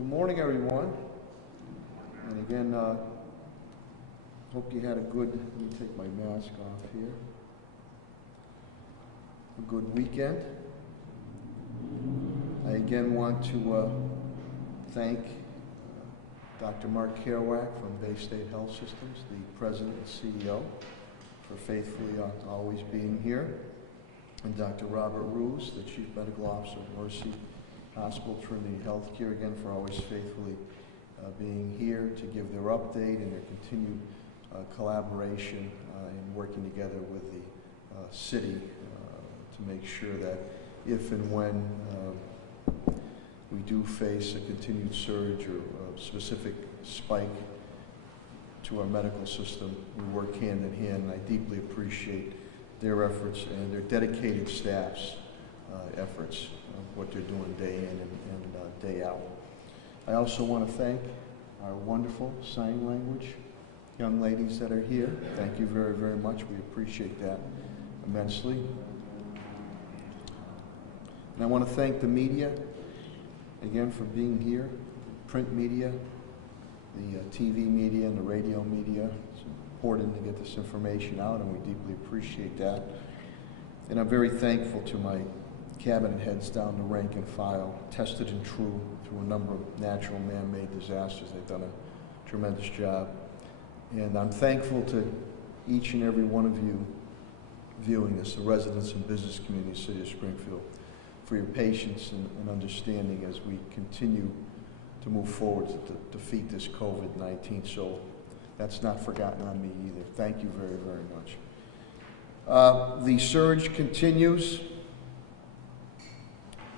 Good morning, everyone. And again, hope you had a good, let me take my mask off here, a good weekend. I again want to thank Dr. Mark Kerouac from Bay State Health Systems, the President and CEO, for faithfully always being here, and Dr. Robert Roos, the Chief Medical Officer of Mercy Hospital Trinity Healthcare, again for always faithfully being here to give their update and their continued collaboration and working together with the city to make sure that if and when we do face a continued surge or a specific spike to our medical system, we work hand in hand, and I deeply appreciate their efforts and their dedicated staff's efforts of what they're doing day in and day out. I also want to thank our wonderful sign language young ladies that are here. Thank you very, very much. We appreciate that immensely. And I want to thank the media, again, for being here, print media, the TV media and the radio media. It's important to get this information out, and we deeply appreciate that. And I'm very thankful to my cabinet heads down the rank and file, tested and true through a number of natural man-made disasters. They've done a tremendous job. And I'm thankful to each and every one of you viewing this, the residents and business community of the city of Springfield, for your patience and understanding as we continue to move forward to defeat this COVID-19. So that's not forgotten on me either. Thank you very, very much. The surge continues.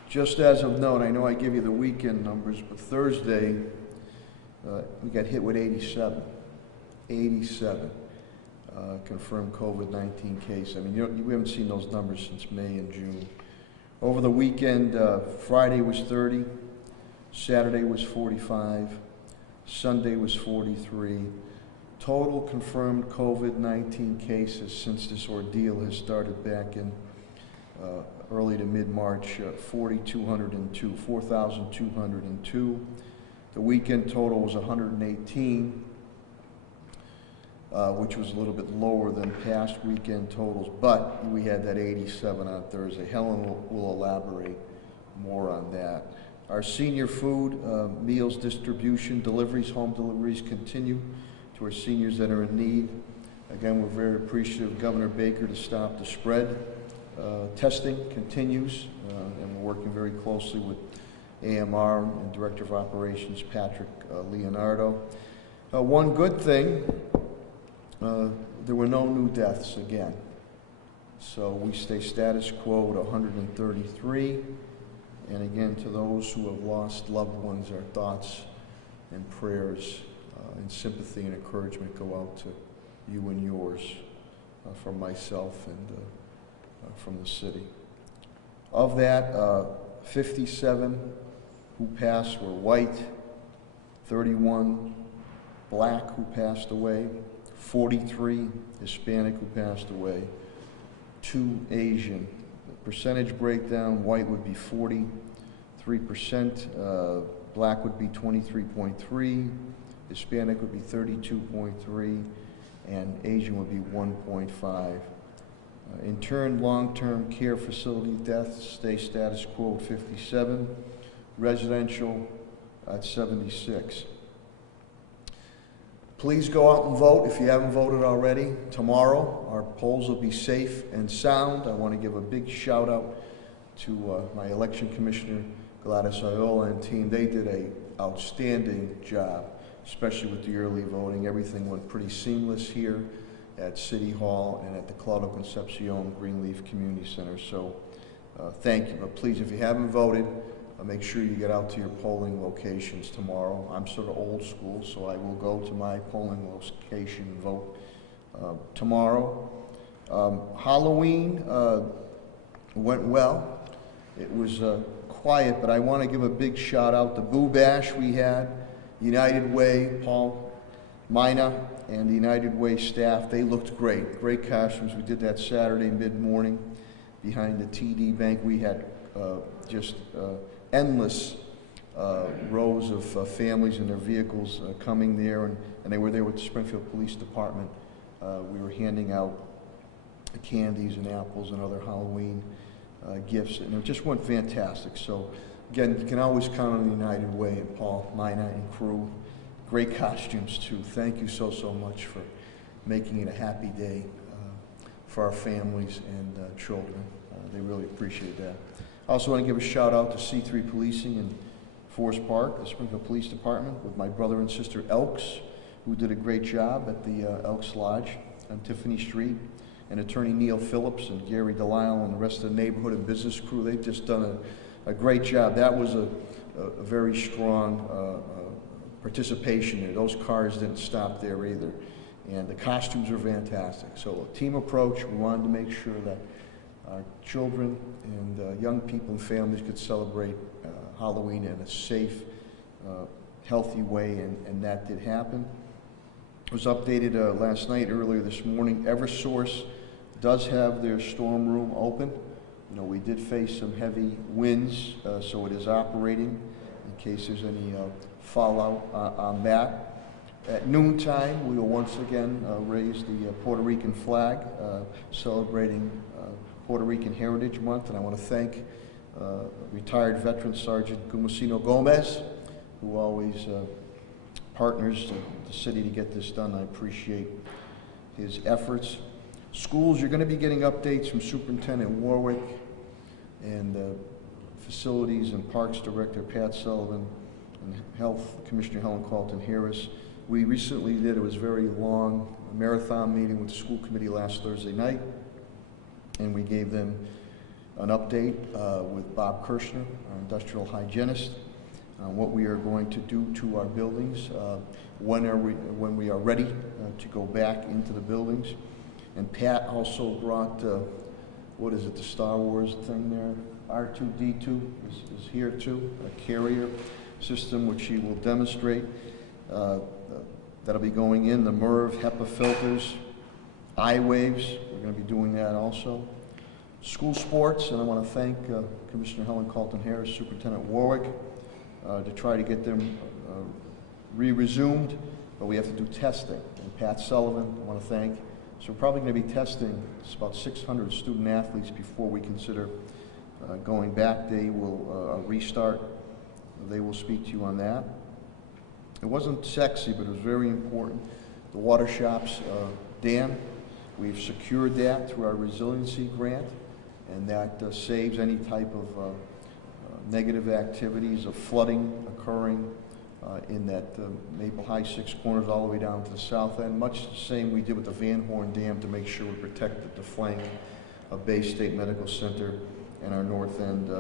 Just as of note, I know I give you the weekend numbers, but Thursday we got hit with 87 confirmed COVID-19 cases. I mean, we haven't seen those numbers since May and June. Over the weekend, Friday was 30, Saturday was 45, Sunday was 43. Total confirmed COVID-19 cases since this ordeal has started back in early to mid-March, 4,202. The weekend total was 118, which was a little bit lower than past weekend totals, but we had that 87 on Thursday. Helen will elaborate more on that. Our senior food, meals distribution, deliveries, home deliveries continue to our seniors that are in need. Again, we're very appreciative of Governor Baker to stop the spread. Testing continues, and we're working very closely with AMR and Director of Operations Patrick Leonardo. One good thing, there were no new deaths again. So we stay status quo at 133. And again, to those who have lost loved ones, our thoughts and prayers and sympathy and encouragement go out to you and yours from myself and from the city. Of that, 57 who passed were white, 31 black who passed away, 43 Hispanic who passed away, 2 Asian. The percentage breakdown, white would be 43%, black would be 23.3%, Hispanic would be 32.3%, and Asian would be 1.5%. In turn, long-term care facility deaths stay status quo at 57, residential at 76. Please go out and vote if you haven't voted already. Tomorrow, our polls will be safe and sound. I want to give a big shout out to my election commissioner, Gladys Iola, and team. They did an outstanding job, especially with the early voting. Everything went pretty seamless here at City Hall and at the Claudio Concepcion Greenleaf Community Center. So thank you. But please, if you haven't voted, make sure you get out to your polling locations tomorrow. I'm sort of old school, so I will go to my polling location and vote tomorrow. Halloween went well. It was quiet, but I want to give a big shout out. The Boo Bash we had, United Way, Paul Mina, and the United Way staff, they looked great. Great costumes. We did that Saturday mid-morning behind the TD Bank. We had just endless rows of families in their vehicles coming there, and they were there with the Springfield Police Department. We were handing out candies and apples and other Halloween gifts, and it just went fantastic. So again, you can always count on the United Way and Paul, Minot, and crew. Great costumes too. Thank you so much for making it a happy day for our families and children. They really appreciate that. I also want to give a shout out to C3 Policing in Forest Park, the Springfield Police Department, with my brother and sister Elks, who did a great job at the Elks Lodge on Tiffany Street, and Attorney Neil Phillips and Gary Delisle and the rest of the neighborhood and business crew. They've just done a great job. That was a very strong participation there. Those cars didn't stop there either. And the costumes are fantastic. So a team approach. We wanted to make sure that our children and young people and families could celebrate Halloween in a safe, healthy way, and that did happen. It was updated last night, earlier this morning. Eversource does have their storm room open. You know, we did face some heavy winds, so it is operating in case there's any fallout on that. At noontime, we will once again raise the Puerto Rican flag, celebrating Puerto Rican Heritage Month, and I want to thank retired veteran Sergeant Gumasino Gomez, who always partners the city to get this done. I appreciate his efforts. Schools, you're going to be getting updates from Superintendent Warwick and Facilities and Parks Director Pat Sullivan and Health Commissioner Helen Carlton Harris. We recently did, it was a very long marathon meeting with the school committee last Thursday night, and we gave them an update with Bob Kirshner, our industrial hygienist, on what we are going to do to our buildings, when we are ready to go back into the buildings. And Pat also brought, what is it, the Star Wars thing there? R2-D2 is here too, a carrier system which he will demonstrate. That'll be going in, the MERV, HEPA filters, I-Waves, we're going to be doing that also. School sports, and I want to thank Commissioner Helen Carlton Harris, Superintendent Warwick, to try to get them resumed, but we have to do testing. And Pat Sullivan, I want to thank. So we're probably going to be testing about 600 student athletes before we consider going back. They will restart. They will speak to you on that. It wasn't sexy, but it was very important. The Water Shops dam, we've secured that through our resiliency grant, and that saves any type of negative activities of flooding occurring in that Maple High Six Corners all the way down to the south end. Much the same we did with the Van Horn Dam to make sure we protected the flank of Bay State Medical Center and our north end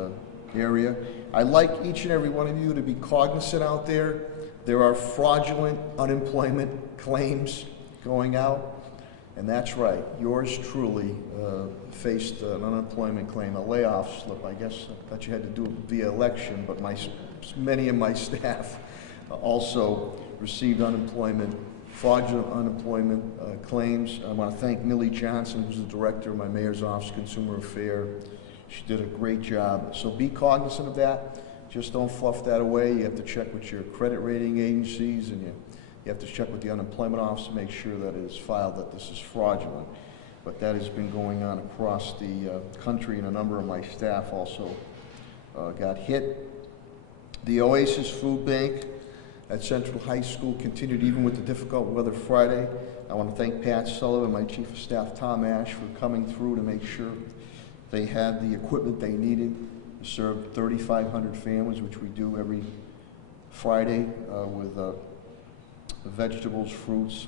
area. I'd like each and every one of you to be cognizant out there. There are fraudulent unemployment claims going out, and that's right. Yours truly faced an unemployment claim, a layoff slip. I guess I thought you had to do it via election, but many of my staff also received fraudulent unemployment claims. I want to thank Millie Johnson, who's the director of my mayor's office, Consumer Affairs. She did a great job. So be cognizant of that. Just don't fluff that away. You have to check with your credit rating agencies, and you have to check with the unemployment office to make sure that it is filed that this is fraudulent. But that has been going on across the country, and a number of my staff also got hit. The Oasis Food Bank at Central High School continued even with the difficult weather Friday. I want to thank Pat Sullivan, my Chief of Staff Tom Ash, for coming through to make sure they had the equipment they needed to serve 3,500 families, which we do every Friday with vegetables, fruits,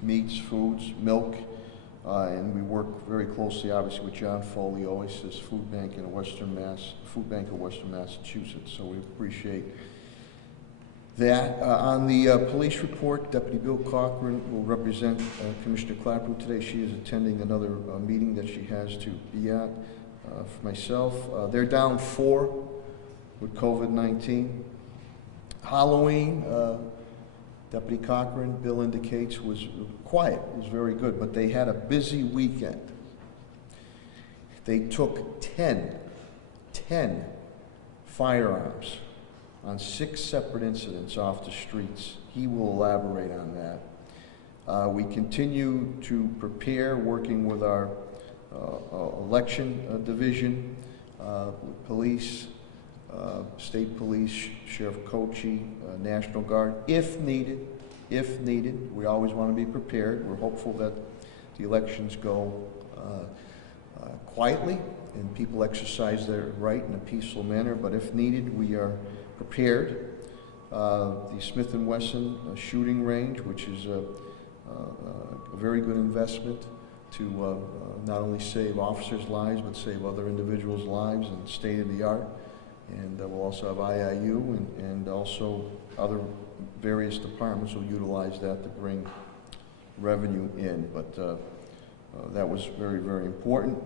meats, foods, milk, and we work very closely, obviously, with John Foley, Oasis Food Bank in Western Massachusetts. So we appreciate that. On the police report, Deputy Bill Cochran will represent Commissioner Clapper today. She is attending another meeting that she has to be at. For myself, they're down 4 with COVID-19. Halloween, Deputy Cochran, Bill indicates, was quiet. It was very good, but they had a busy weekend. They took 10 firearms on 6 separate incidents off the streets. He will elaborate on that. We continue to prepare, working with our election division, police, state police, Sheriff Kochi, National Guard, if needed. If needed, we always want to be prepared. We're hopeful that the elections go quietly and people exercise their right in a peaceful manner, but if needed, we are prepared. The Smith & Wesson shooting range, which is a very good investment to not only save officers' lives, but save other individuals' lives, and state of the art. And we'll also have IIU and also other various departments will utilize that to bring revenue in. But that was very, very important.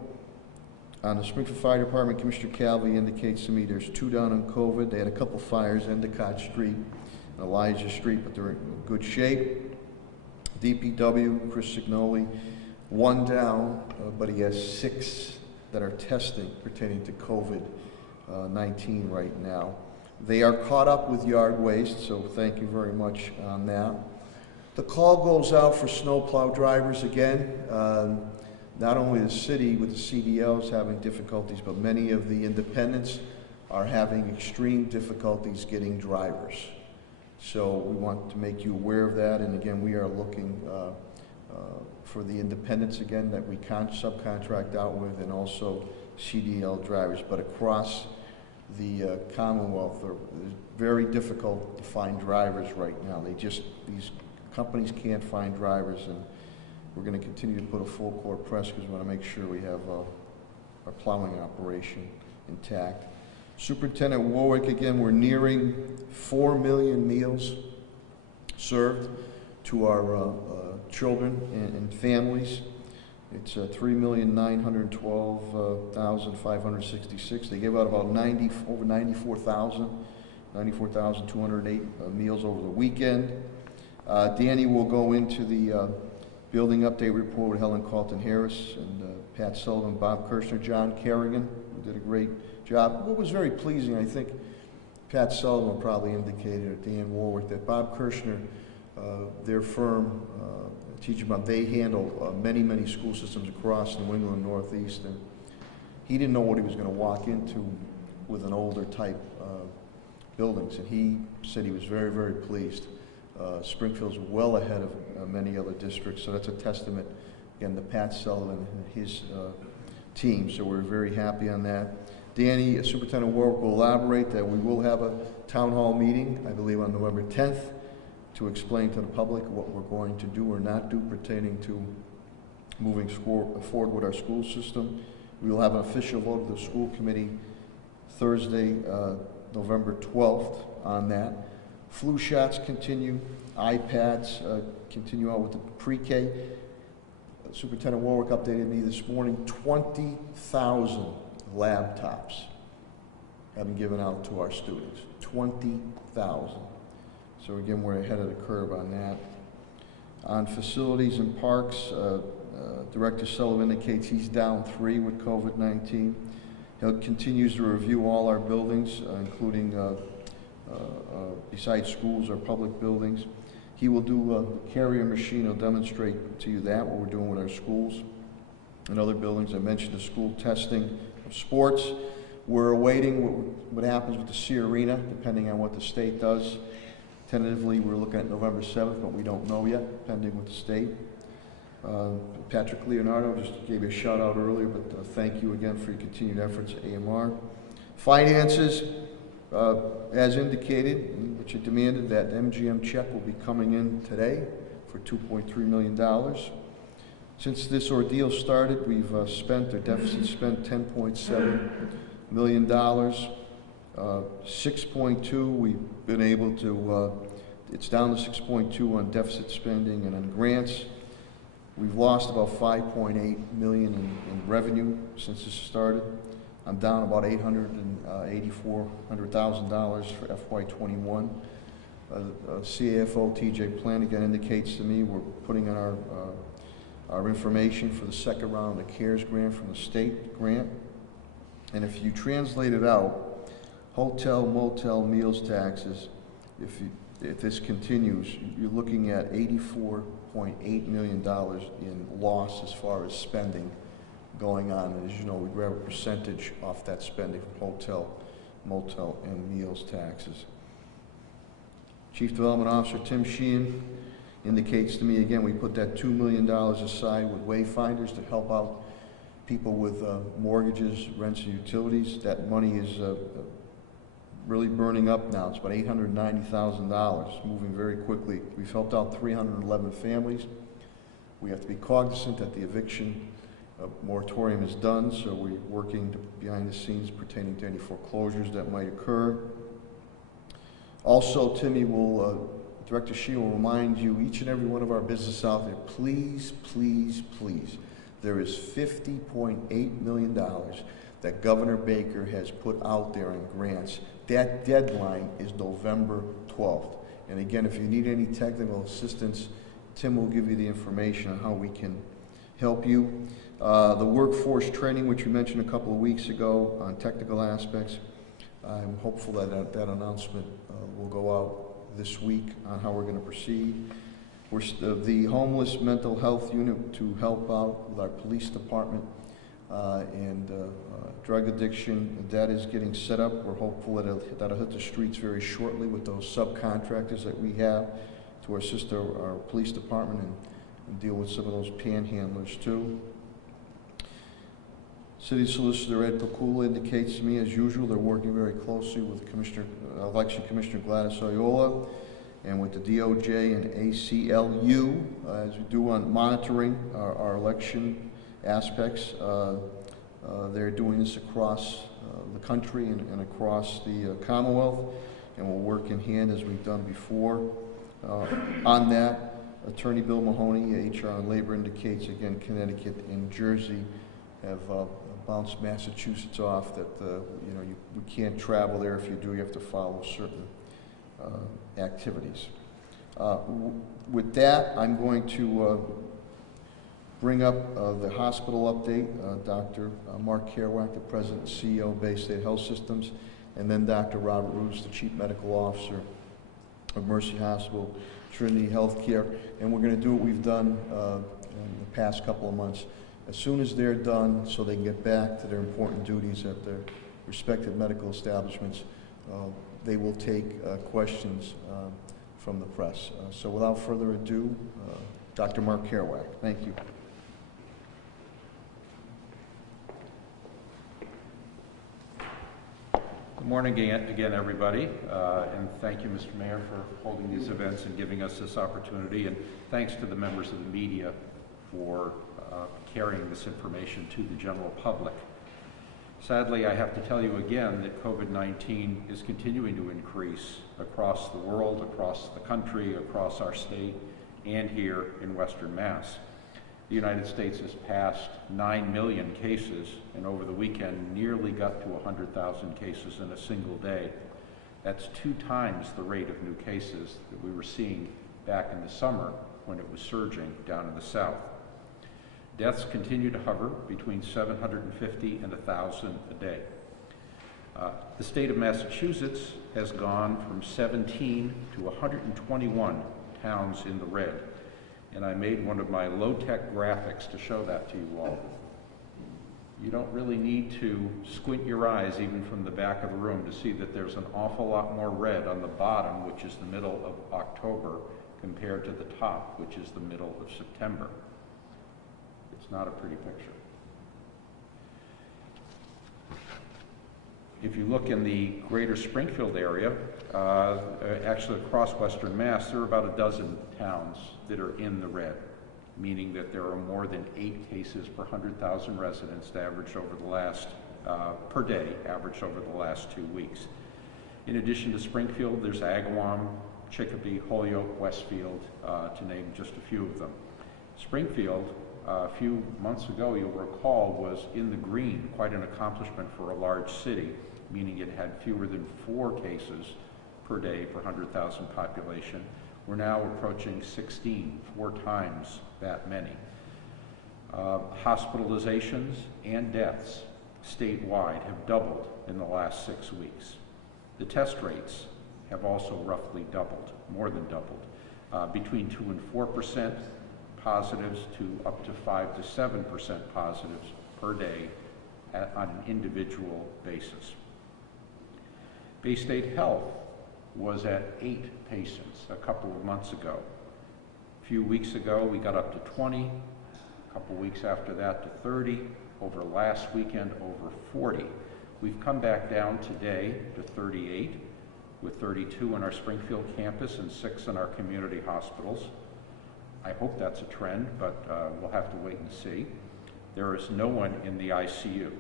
On the Springfield Fire Department, Commissioner Calvi indicates to me there's 2 down on COVID. They had a couple fires, Endicott Street and Elijah Street, but they're in good shape. DPW, Chris Signoli, 1 down, but he has 6 that are testing pertaining to COVID-19 right now. They are caught up with yard waste, so thank you very much on that. The call goes out for snowplow drivers again. Not only the city with the CDLs having difficulties, but many of the independents are having extreme difficulties getting drivers. So we want to make you aware of that, and again, we are looking for the independents again that we subcontract out with, and also CDL drivers. But across the Commonwealth, it's very difficult to find drivers right now. These companies can't find drivers, and we're going to continue to put a full court press because we want to make sure we have our plowing operation intact. Superintendent Warwick, again, we're nearing 4 million meals served to our children and families. It's 3,912,566. They gave out about over 94,208 meals over the weekend. Danny will go into the building update report with Helen Carlton-Harris and Pat Sullivan, Bob Kirshner, John Kerrigan, who did a great job. What was very pleasing, I think Pat Sullivan probably indicated, or Dan Warwick, that Bob Kirshner, their firm, they handle many, many school systems across New England and Northeast, and he didn't know what he was going to walk into with an older type buildings, and he said he was very, very pleased. Springfield's well ahead of many other districts, so that's a testament, again, to Pat Sullivan and his team, so we're very happy on that. Danny, Superintendent Warwick, will elaborate that we will have a town hall meeting, I believe on November 10th, to explain to the public what we're going to do or not do pertaining to moving forward with our school system. We will have an official vote of the school committee Thursday, November 12th on that. Flu shots continue, iPads continue out with the pre-K. Superintendent Warwick updated me this morning, 20,000 laptops have been given out to our students, 20,000. So again, we're ahead of the curve on that. On facilities and parks, Director Sullivan indicates he's down 3 with COVID-19. He continues to review all our buildings, including besides schools, our public buildings. He will do a carrier machine. He'll demonstrate to you that, what we're doing with our schools and other buildings. I mentioned the school testing of sports. We're awaiting what happens with the C Arena, depending on what the state does. Tentatively, we're looking at November 7th, but we don't know yet, pending with the state. Patrick Leonardo just gave you a shout out earlier, but thank you again for your continued efforts at AMR. Finances, as indicated, which you demanded, that MGM check will be coming in today for $2.3 million. Since this ordeal started, we've spent $10.7 million. 6.2, we've been able to, it's down to 6.2 on deficit spending and on grants. We've lost about $5.8 million in revenue since this started. I'm down about $400,000 for FY21. CAFO TJ Plan again indicates to me we're putting in our information for the second round of the CARES grant from the state grant. And if you translate it out, Hotel, motel, meals taxes, if this continues, you're looking at $84.8 million in loss as far as spending going on. And as you know, we grab a percentage off that spending from hotel, motel, and meals taxes. Chief Development Officer Tim Sheehan indicates to me, again, we put that $2 million aside with Wayfinders to help out people with mortgages, rents, and utilities. That money is really burning up now. It's about $890,000, moving very quickly. We've helped out 311 families. We have to be cognizant that the eviction moratorium is done, so we're working behind the scenes pertaining to any foreclosures that might occur. Also, Director Sheehan will remind you, each and every one of our businesses out there, please, please, please, there is $50.8 million that Governor Baker has put out there in grants. That deadline is November 12th. And again, if you need any technical assistance, Tim will give you the information on how we can help you. The workforce training, which we mentioned a couple of weeks ago on technical aspects, I'm hopeful that that announcement will go out this week on how we're going to proceed. We're the homeless mental health unit to help out with our police department and drug addiction. That is getting set up. We're hopeful that that'll hit the streets very shortly with those subcontractors that we have to assist our police department and deal with some of those panhandlers too. City Solicitor Ed Pakula indicates to me, as usual, they're working very closely with Election Commissioner Gladys Oyola and with the DOJ and ACLU, as we do on monitoring our election aspects. They're doing this across the country and across the Commonwealth, and we'll work in hand as we've done before. On that, Attorney Bill Mahoney, HR and Labor, indicates, again, Connecticut and Jersey have bounced Massachusetts off, that we can't travel there. If you do, you have to follow certain activities. With that, I'm going to bring up the hospital update. Dr. Mark Kerouac, the President and CEO of Bay State Health Systems, and then Dr. Robert Roos, the Chief Medical Officer of Mercy Hospital, Trinity Healthcare. And we're going to do what we've done in the past couple of months. As soon as they're done, so they can get back to their important duties at their respective medical establishments, they will take questions from the press. So without further ado, Dr. Mark Kerouac. Thank you. Good morning again, everybody, and thank you, Mr. Mayor, for holding these events and giving us this opportunity, and thanks to the members of the media for carrying this information to the general public. Sadly, I have to tell you again that COVID-19 is continuing to increase across the world, across the country, across our state, and here in Western Mass. The United States has passed 9 million cases, and over the weekend nearly got to 100,000 cases in a single day. That's 2 times the rate of new cases that we were seeing back in the summer when it was surging down in the south. Deaths continue to hover between 750 and 1,000 a day. The state of Massachusetts has gone from 17 to 121 towns in the red. And I made one of my low-tech graphics to show that to you all. You don't really need to squint your eyes even from the back of the room to see that there's an awful lot more red on the bottom, which is the middle of October, compared to the top, which is the middle of September. It's not a pretty picture. If you look in the greater Springfield area, actually across Western Mass, there are about a dozen towns that are in the red, meaning that there are more than 8 cases per 100,000 residents averaged over the last, per day, averaged over the last 2 weeks. In addition to Springfield, there's Agawam, Chicopee, Holyoke, Westfield, to name just a few of them. Springfield, a few months ago, you'll recall, was in the green, quite an accomplishment for a large city, meaning it had fewer than 4 cases per day per 100,000 population. We're now approaching 16, 4 times that many. Hospitalizations and deaths statewide have doubled in the last 6 weeks. The test rates have also roughly doubled, more than doubled, between 2 and 4% positives to up to 5 to 7% positives per day on an individual basis. Bay State Health was at 8 patients a couple of months ago. A few weeks ago, we got up to 20. A couple weeks after that to 30. Over last weekend, over 40. We've come back down today to 38, with 32 in our Springfield campus and 6 in our community hospitals. I hope that's a trend, but we'll have to wait and see. There is no one in the ICU,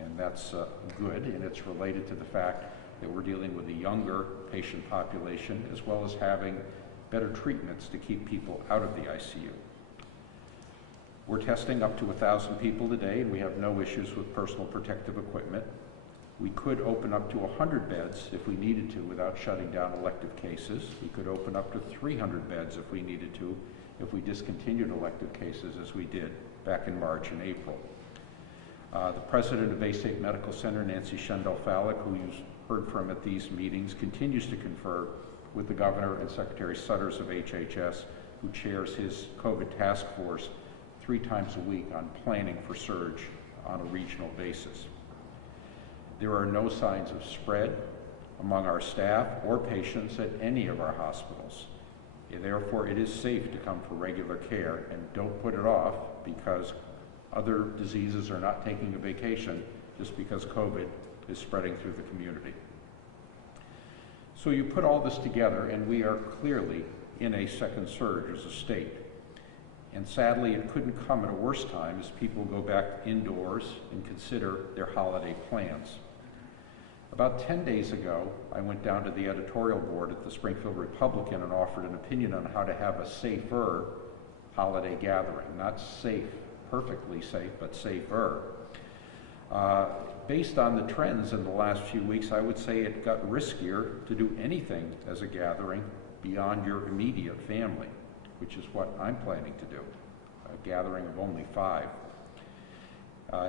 and that's good, and it's related to the fact that we're dealing with a younger patient population, as well as having better treatments to keep people out of the ICU. We're testing up to 1,000 people today, and we have no issues with personal protective equipment. We could open up to 100 beds if we needed to without shutting down elective cases. We could open up to 300 beds if we needed to, if we discontinued elective cases as we did back in March and April. The president of Bay State Medical Center, Nancy Shendel-Fallick, who you've heard from at these meetings, continues to confer with the governor and Secretary Sutters of HHS, who chairs his COVID task force 3 times a week on planning for surge on a regional basis. There are no signs of spread among our staff or patients at any of our hospitals. Therefore, it is safe to come for regular care, and don't put it off because other diseases are not taking a vacation just because COVID is spreading through the community. So you put all this together, and we are clearly in a second surge as a state. And sadly, it couldn't come at a worse time as people go back indoors and consider their holiday plans. About 10 days ago, I went down to the editorial board at the Springfield Republican and offered an opinion on how to have a safer holiday gathering. Not safe, perfectly safe, but safer. Based on the trends in the last few weeks, I would say it got riskier to do anything as a gathering beyond your immediate family, which is what I'm planning to do, a gathering of only 5.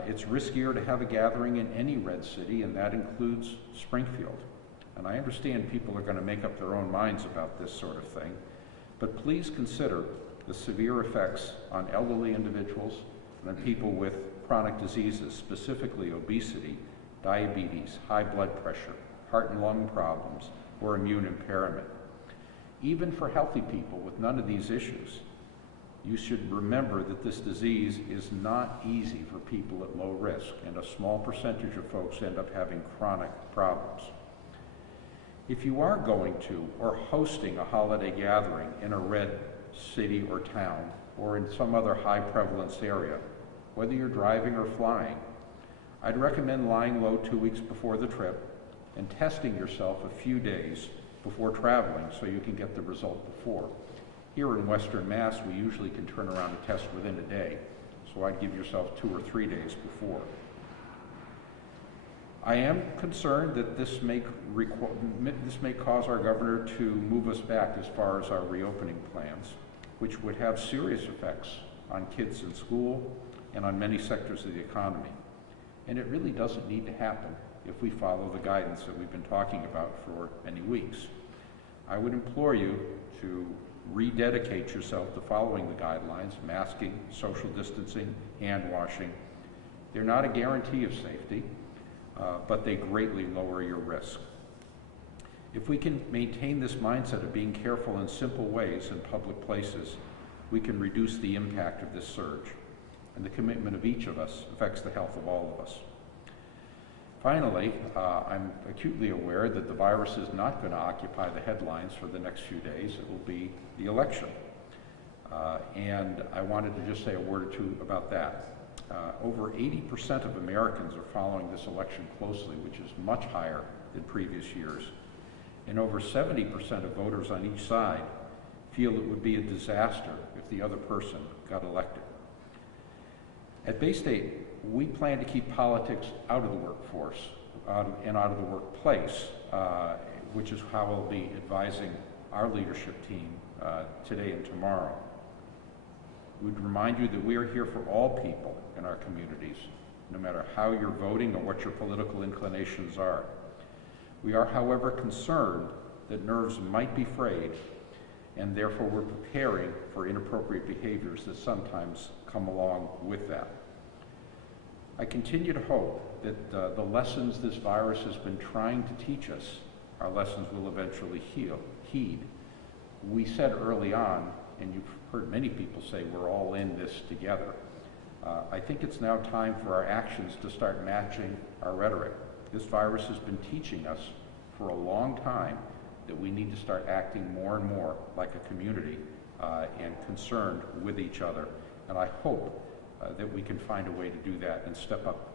It's riskier to have a gathering in any red city, and that includes Springfield. And I understand people are going to make up their own minds about this sort of thing, but please consider the severe effects on elderly individuals and on people with chronic diseases, specifically obesity, diabetes, high blood pressure, heart and lung problems, or immune impairment. Even for healthy people with none of these issues, you should remember that this disease is not easy for people at low risk, and a small percentage of folks end up having chronic problems. If you are going to or hosting a holiday gathering in a red city or town, or in some other high prevalence area, whether you're driving or flying, I'd recommend lying low 2 weeks before the trip and testing yourself a few days before traveling so you can get the result before. Here in Western Mass, we usually can turn around a test within a day, so I'd give yourself 2 or 3 days before. I am concerned that this may cause our governor to move us back as far as our reopening plans, which would have serious effects on kids in school and on many sectors of the economy. And it really doesn't need to happen if we follow the guidance that we've been talking about for many weeks. I would implore you to rededicate yourself to following the guidelines: masking, social distancing, hand washing. They're not a guarantee of safety, but they greatly lower your risk. If we can maintain this mindset of being careful in simple ways in public places, we can reduce the impact of this surge. And the commitment of each of us affects the health of all of us. Finally, I'm acutely aware that the virus is not going to occupy the headlines for the next few days. It will be the election. And I wanted to just say a word or two about that. Over 80% of Americans are following this election closely, which is much higher than previous years. And over 70% of voters on each side feel it would be a disaster if the other person got elected. At Bay State, we plan to keep politics out of the workforce and out of the workplace, which is how we'll be advising our leadership team today and tomorrow. We'd remind you that we are here for all people in our communities, no matter how you're voting or what your political inclinations are. We are, however, concerned that nerves might be frayed, and therefore we're preparing for inappropriate behaviors that sometimes come along with that. I continue to hope that the lessons this virus has been trying to teach us are lessons we'll eventually heed. We said early on, and you've heard many people say we're all in this together. I think it's now time for our actions to start matching our rhetoric. This virus has been teaching us for a long time that we need to start acting more and more like a community and concerned with each other. And I hope that we can find a way to do that and step up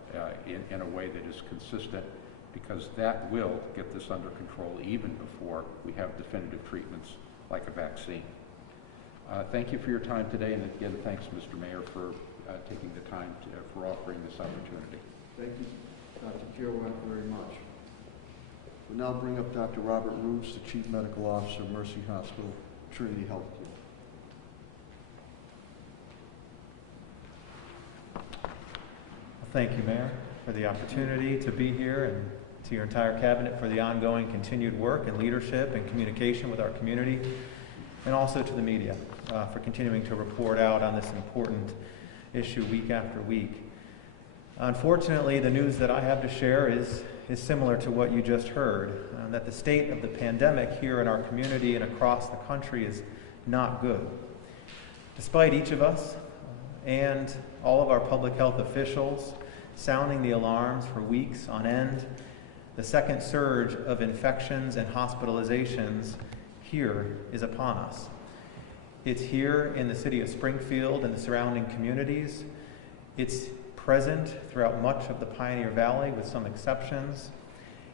in a way that is consistent, because that will get this under control even before we have definitive treatments like a vaccine. Thank you for your time today, and again, thanks, Mr. Mayor, for taking the time for offering this opportunity. Thank you, Dr. Kerouac, very much. We'll now bring up Dr. Robert Roos, the Chief Medical Officer of Mercy Hospital, Trinity Health. Thank you, Mayor, for the opportunity to be here, and to your entire cabinet for the ongoing continued work and leadership and communication with our community, and also to the media for continuing to report out on this important issue week after week. Unfortunately, the news that I have to share is similar to what you just heard, that the state of the pandemic here in our community and across the country is not good. Despite each of us and all of our public health officials sounding the alarms for weeks on end, the second surge of infections and hospitalizations here is upon us. It's here in the city of Springfield and the surrounding communities. It's present throughout much of the Pioneer Valley with some exceptions.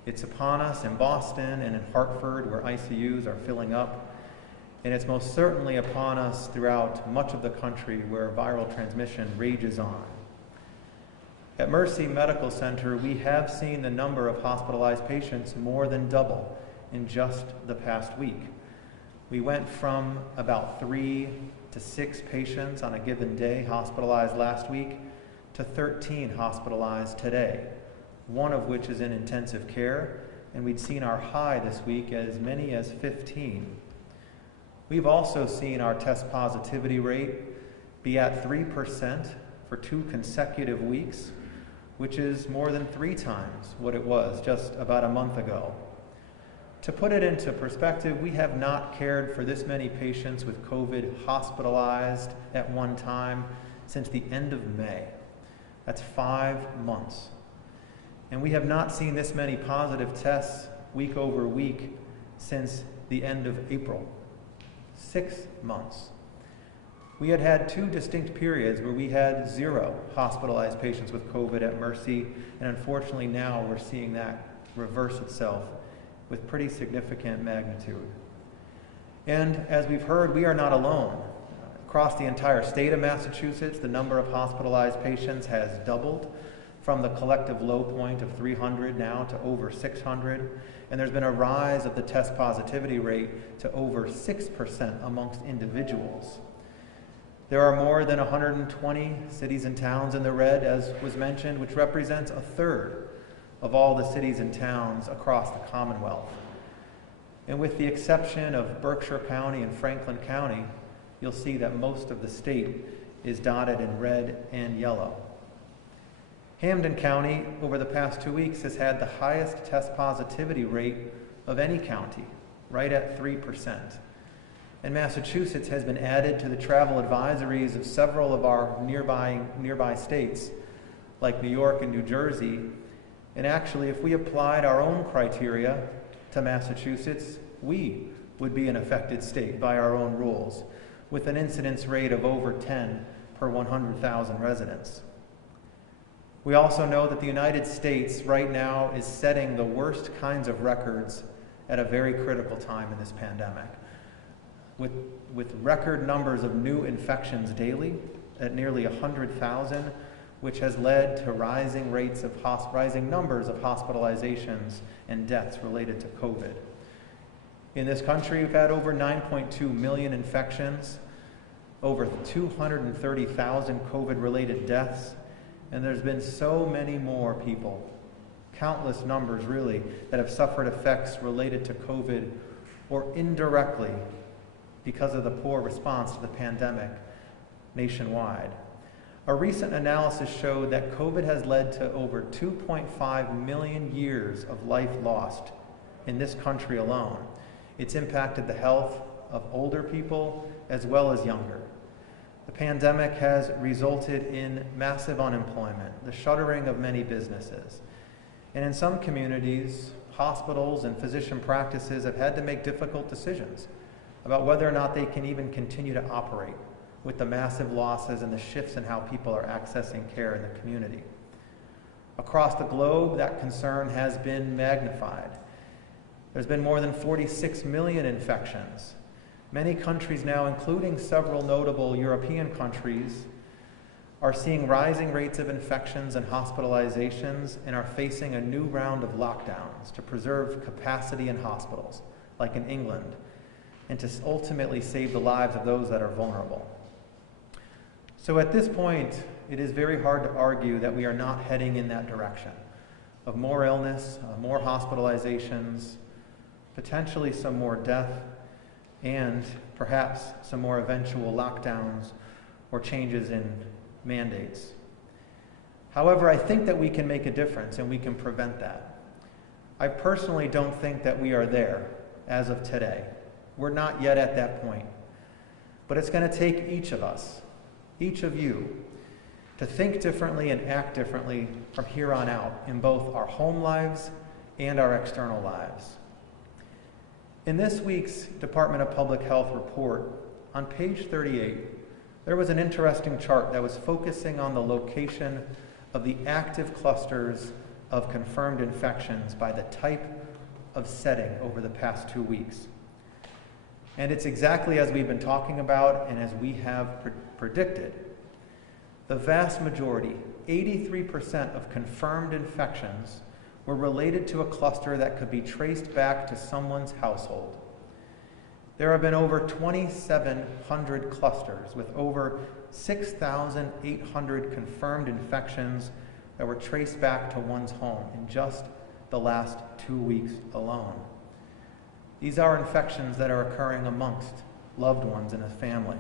It's upon us in Boston and in Hartford, where ICUs are filling up. And it's most certainly upon us throughout much of the country where viral transmission rages on. At Mercy Medical Center, we have seen the number of hospitalized patients more than double in just the past week. We went from about 3 to 6 patients on a given day hospitalized last week to 13 hospitalized today, one of which is in intensive care, and we'd seen our high this week as many as 15. We've also seen our test positivity rate be at 3% for 2 consecutive weeks, which is more than 3 times what it was just about a month ago. To put it into perspective, we have not cared for this many patients with COVID hospitalized at one time since the end of May. That's 5 months. And we have not seen this many positive tests week over week since the end of April. 6 months. We had had 2 distinct periods where we had 0 hospitalized patients with COVID at Mercy, and unfortunately now we're seeing that reverse itself with pretty significant magnitude. And as we've heard, we are not alone. Across the entire state of Massachusetts, the number of hospitalized patients has doubled from the collective low point of 300 now to over 600. And there's been a rise of the test positivity rate to over 6% amongst individuals. There are more than 120 cities and towns in the red, as was mentioned, which represents a third of all the cities and towns across the Commonwealth. And with the exception of Berkshire County and Franklin County, you'll see that most of the state is dotted in red and yellow. Hampden County, over the past 2 weeks, has had the highest test positivity rate of any county, right at 3%. And Massachusetts has been added to the travel advisories of several of our nearby states, like New York and New Jersey. And actually, if we applied our own criteria to Massachusetts, we would be an affected state by our own rules, with an incidence rate of over 10 per 100,000 residents. We also know that the United States right now is setting the worst kinds of records at a very critical time in this pandemic, with record numbers of new infections daily at nearly 100,000, which has led to rising numbers of hospitalizations and deaths related to COVID. In this country, we've had over 9.2 million infections, over 230,000 COVID-related deaths, and there's been so many more people countless numbers really, that have suffered effects related to COVID or indirectly because of the poor response to the pandemic nationwide. A recent analysis showed that COVID has led to over 2.5 million years of life lost in this country alone. It's impacted the health of older people as well as younger. The pandemic has resulted in massive unemployment, the shuttering of many businesses. And in some communities, hospitals and physician practices have had to make difficult decisions about whether or not they can even continue to operate with the massive losses and the shifts in how people are accessing care in the community. Across the globe, that concern has been magnified. There's been more than 46 million infections. Many countries now, including several notable European countries, are seeing rising rates of infections and hospitalizations and are facing a new round of lockdowns to preserve capacity in hospitals, like in England, and to ultimately save the lives of those that are vulnerable. So at this point, it is very hard to argue that we are not heading in that direction of more illness, more hospitalizations, potentially some more death, and perhaps some more eventual lockdowns or changes in mandates. However, I think that we can make a difference and we can prevent that. I personally don't think that we are there as of today. We're not yet at that point. But it's going to take each of us, each of you, to think differently and act differently from here on out in both our home lives and our external lives. In this week's Department of Public Health report, on page 38, there was an interesting chart that was focusing on the location of the active clusters of confirmed infections by the type of setting over the past 2 weeks. And it's exactly as we've been talking about and as we have predicted. The vast majority, 83% of confirmed infections, were related to a cluster that could be traced back to someone's household. There have been over 2,700 clusters with over 6,800 confirmed infections that were traced back to one's home in just the last 2 weeks alone. These are infections that are occurring amongst loved ones in a family.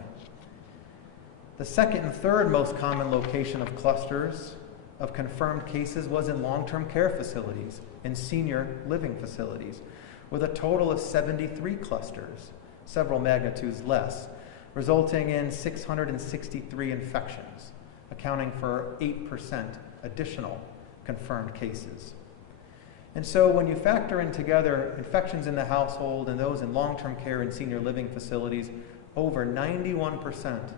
The second and third most common location of clusters of confirmed cases was in long-term care facilities and senior living facilities, with a total of 73 clusters, several magnitudes less, resulting in 663 infections, accounting for 8% additional confirmed cases. And so when you factor in together infections in the household and those in long-term care and senior living facilities, over 91%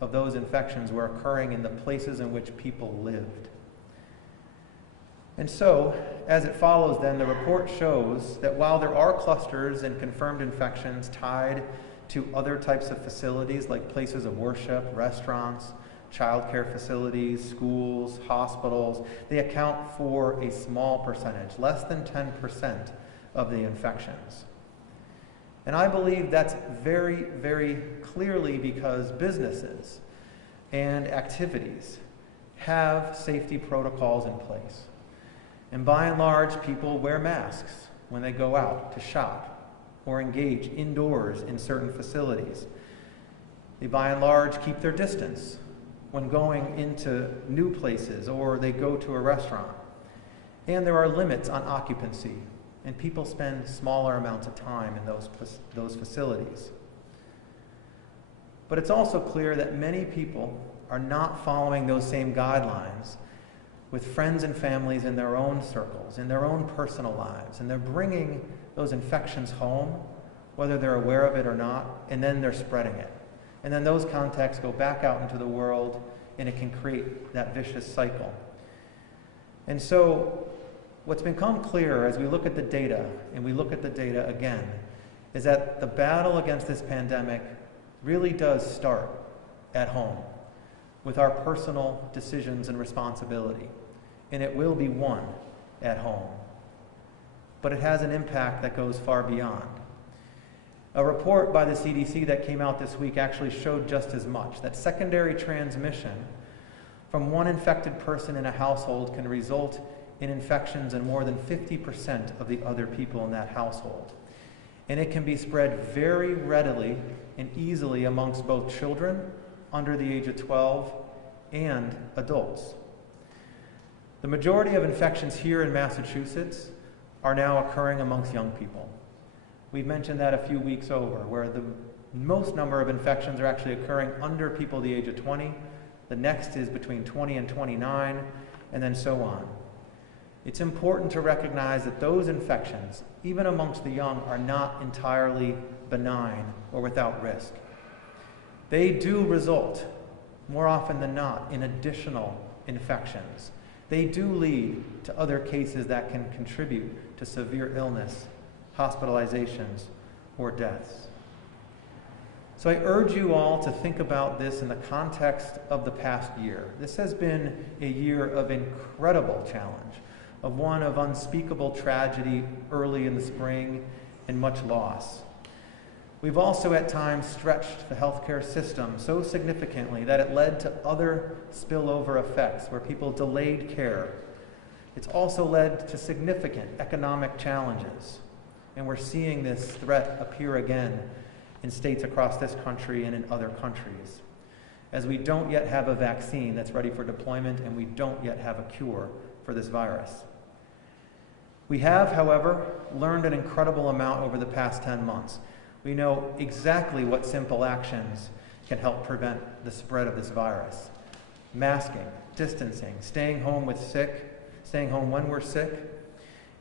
of those infections were occurring in the places in which people lived. And so, as it follows then, the report shows that while there are clusters and confirmed infections tied to other types of facilities like places of worship, restaurants, childcare facilities, schools, hospitals, they account for a small percentage, less than 10% of the infections. And I believe that's very, very clearly because businesses and activities have safety protocols in place. And by and large, people wear masks when they go out to shop or engage indoors in certain facilities. They by and large keep their distance when going into new places or they go to a restaurant. And there are limits on occupancy, and people spend smaller amounts of time in those facilities. But it's also clear that many people are not following those same guidelines with friends and families in their own circles, in their own personal lives, and they're bringing those infections home, whether they're aware of it or not, and then they're spreading it. And then those contacts go back out into the world, and it can create that vicious cycle. And so what's become clear as we look at the data, and we look at the data again, is that the battle against this pandemic really does start at home with our personal decisions and responsibility. And it will be won at home. But it has an impact that goes far beyond. A report by the CDC that came out this week actually showed just as much, that secondary transmission from one infected person in a household can result in infections in more than 50% of the other people in that household. And it can be spread very readily and easily amongst both children under the age of 12 and adults. The majority of infections here in Massachusetts are now occurring amongst young people. We've mentioned that a few weeks over, where the most number of infections are actually occurring under people the age of 20. The next is between 20 and 29, and then so on. It's important to recognize that those infections, even amongst the young, are not entirely benign or without risk. They do result, more often than not, in additional infections. They do lead to other cases that can contribute to severe illness, hospitalizations, or deaths. So I urge you all to think about this in the context of the past year. This has been a year of incredible challenge, of one of unspeakable tragedy early in the spring and much loss. We've also at times stretched the healthcare system so significantly that it led to other spillover effects where people delayed care. It's also led to significant economic challenges, and we're seeing this threat appear again in states across this country and in other countries, as we don't yet have a vaccine that's ready for deployment and we don't yet have a cure for this virus. We have, however, learned an incredible amount over the past 10 months. We know exactly what simple actions can help prevent the spread of this virus. Masking, distancing, staying home when we're sick,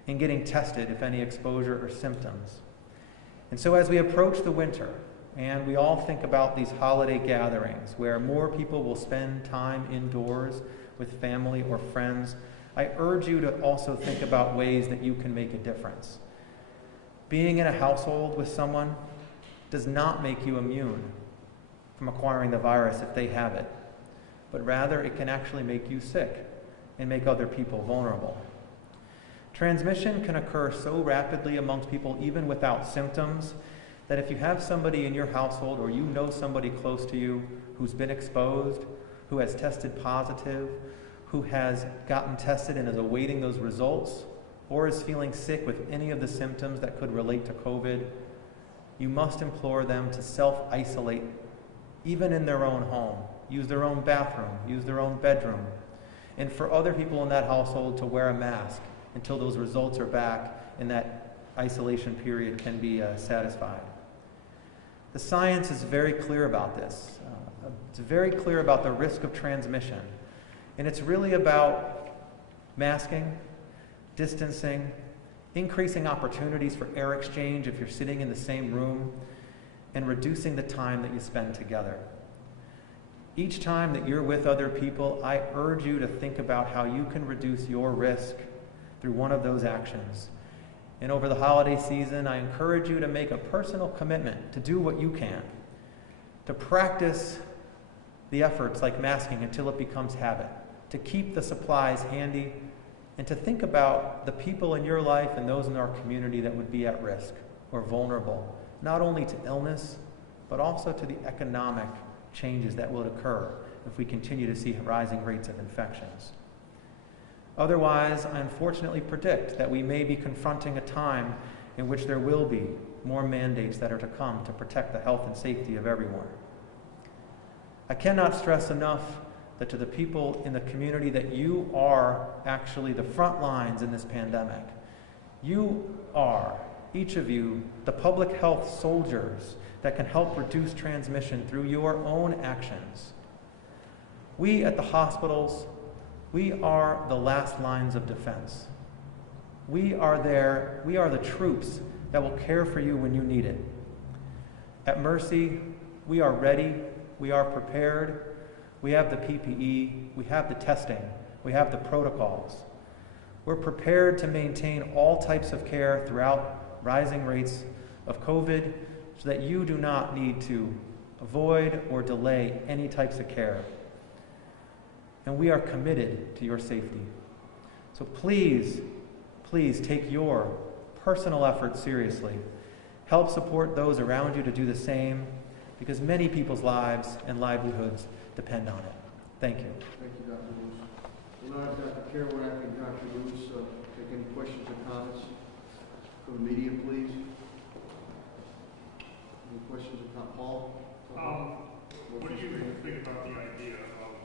and getting tested if any exposure or symptoms. And so as we approach the winter, and we all think about these holiday gatherings where more people will spend time indoors with family or friends, I urge you to also think about ways that you can make a difference. Being in a household with someone does not make you immune from acquiring the virus if they have it, but rather it can actually make you sick and make other people vulnerable. Transmission can occur so rapidly amongst people even without symptoms that if you have somebody in your household or you know somebody close to you who's been exposed, who has tested positive, who has gotten tested and is awaiting those results, or is feeling sick with any of the symptoms that could relate to COVID, you must implore them to self-isolate, even in their own home. Use their own bathroom, use their own bedroom, and for other people in that household to wear a mask until those results are back and that isolation period can be satisfied. The science is very clear about this. It's very clear about the risk of transmission, and it's really about masking, distancing, increasing opportunities for air exchange if you're sitting in the same room, and reducing the time that you spend together. Each time that you're with other people, I urge you to think about how you can reduce your risk through one of those actions. And over the holiday season, I encourage you to make a personal commitment to do what you can, to practice the efforts like masking until it becomes habit, to keep the supplies handy, and to think about the people in your life and those in our community that would be at risk or vulnerable, not only to illness, but also to the economic changes that will occur if we continue to see rising rates of infections. Otherwise, I unfortunately predict that we may be confronting a time in which there will be more mandates that are to come to protect the health and safety of everyone. I cannot stress enough that to the people in the community that you are actually the front lines in this pandemic. You are, each of you, the public health soldiers that can help reduce transmission through your own actions. We at the hospitals, we are the last lines of defense. We are there, we are the troops that will care for you when you need it. At Mercy, we are ready, we are prepared, we have the PPE, we have the testing, we have the protocols. We're prepared to maintain all types of care throughout rising rates of COVID so that you do not need to avoid or delay any types of care. And we are committed to your safety. So please, please take your personal efforts seriously. Help support those around you to do the same, because many people's lives and livelihoods depend on it. Thank you. Thank you, Dr. Lewis. now Dr. Kerouac and Dr. Lewis, take any questions or comments from the media, please. Any questions or comments? Paul? What do you think about the idea of,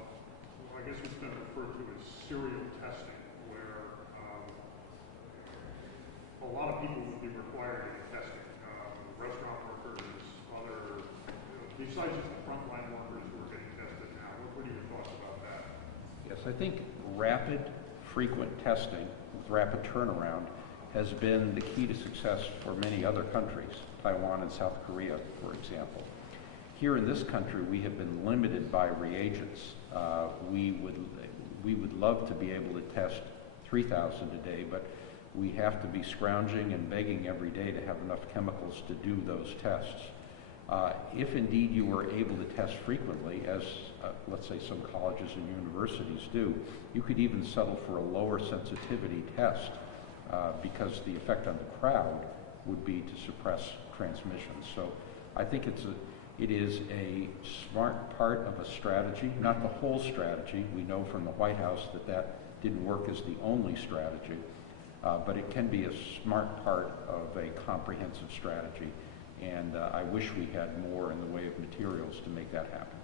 I guess it's been referred to as serial testing, where a lot of people would be required to get tested, restaurant workers, other, besides just the frontline workers who are getting tested now. What are your thoughts about that? Yes, I think rapid, frequent testing with rapid turnaround has been the key to success for many other countries, Taiwan and South Korea, for example. Here in this country, we have been limited by reagents. We would love to be able to test 3,000 a day, but we have to be scrounging and begging every day to have enough chemicals to do those tests. If indeed you were able to test frequently, as let's say some colleges and universities do, you could even settle for a lower sensitivity test because the effect on the crowd would be to suppress transmission. So I think it is a smart part of a strategy, not the whole strategy. We know from the White House that didn't work as the only strategy, but it can be a smart part of a comprehensive strategy. And I wish we had more in the way of materials to make that happen.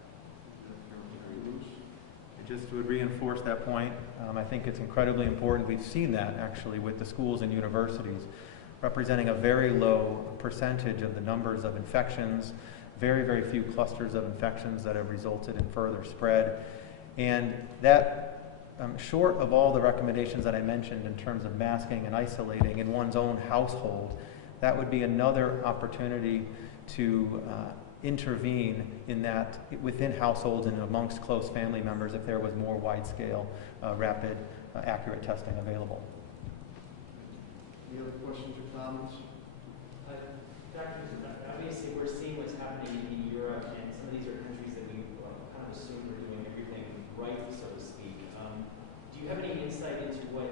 I just would reinforce that point. I think it's incredibly important. We've seen that actually with the schools and universities, representing a very low percentage of the numbers of infections, very, very few clusters of infections that have resulted in further spread. And that, short of all the recommendations that I mentioned in terms of masking and isolating in one's own household, that would be another opportunity to intervene in that within households and amongst close family members if there was more wide-scale, rapid, accurate testing available. Any other questions or comments? Doctor, obviously we're seeing what's happening in Europe, and some of these are countries that we kind of assume are doing everything right, so to speak. Do you have any insight into what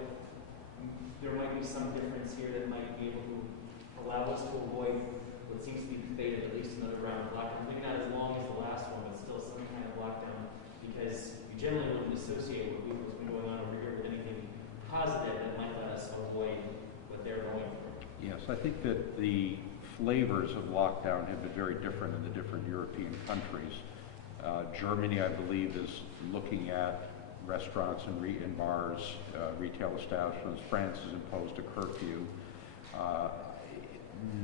there might be some difference here that might be able to allow us to avoid what seems to be the fate of at least another round of lockdown? Maybe not as long as the last one, but still some kind of lockdown, because we generally wouldn't associate what's been going on over here with anything positive that might let us avoid what they're going through. Yes, I think that the flavors of lockdown have been very different in the different European countries. Germany, I believe, is looking at restaurants and bars, retail establishments. France has imposed a curfew.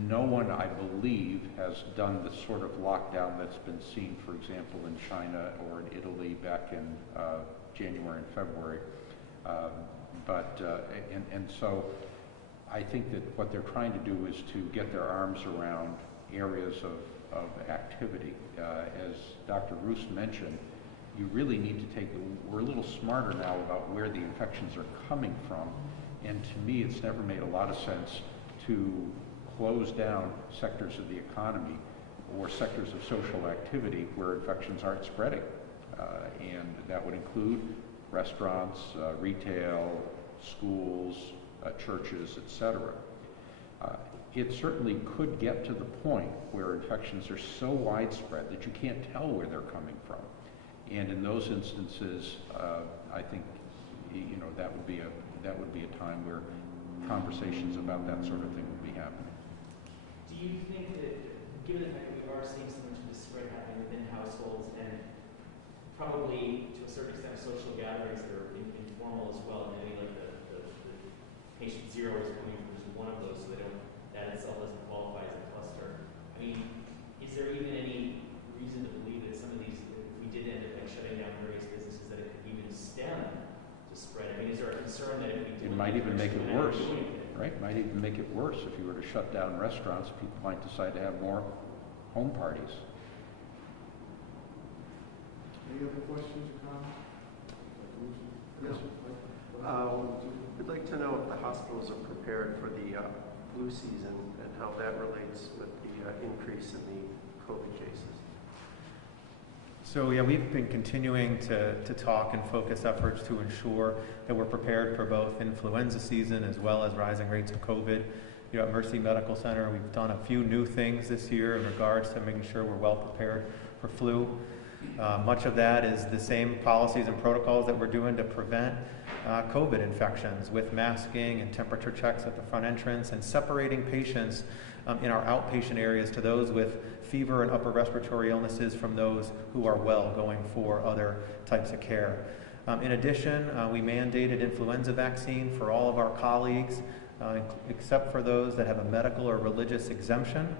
No one, I believe, has done the sort of lockdown that's been seen, for example, in China or in Italy back in January and February. So I think that what they're trying to do is to get their arms around areas of activity. As Dr. Roos mentioned, you really need to we're a little smarter now about where the infections are coming from. And to me, it's never made a lot of sense to close down sectors of the economy or sectors of social activity where infections aren't spreading. And that would include restaurants, retail, schools, churches, etc. It certainly could get to the point where infections are so widespread that you can't tell where they're coming from. And in those instances, I think that would be a time where conversations about that sort of thing would be happening. Do you think that, given the fact that we are seeing so much of this spread happening within households and probably to a certain extent social gatherings that are informal as well, and maybe like the patient zero is coming from just one of those, so that itself doesn't qualify as a cluster. I mean, is there even any reason to believe that some of these, if we did end up shutting down various businesses, that it could even stem to spread? I mean, is there a concern that if we do, it might even make it worse, right? Might even make it worse if you were to shut down restaurants. People might decide to have more home parties. Any other questions or comments? Yes. We'd like to know if the hospitals are prepared for the flu season and how that relates with the increase in the COVID cases. So yeah, we've been continuing to talk and focus efforts to ensure that we're prepared for both influenza season as well as rising rates of COVID. At Mercy Medical Center, we've done a few new things this year in regards to making sure we're well prepared for flu. Much of that is the same policies and protocols that we're doing to prevent COVID infections, with masking and temperature checks at the front entrance and separating patients in our outpatient areas to those with fever and upper respiratory illnesses from those who are well going for other types of care. In addition, we mandated influenza vaccine for all of our colleagues, except for those that have a medical or religious exemption.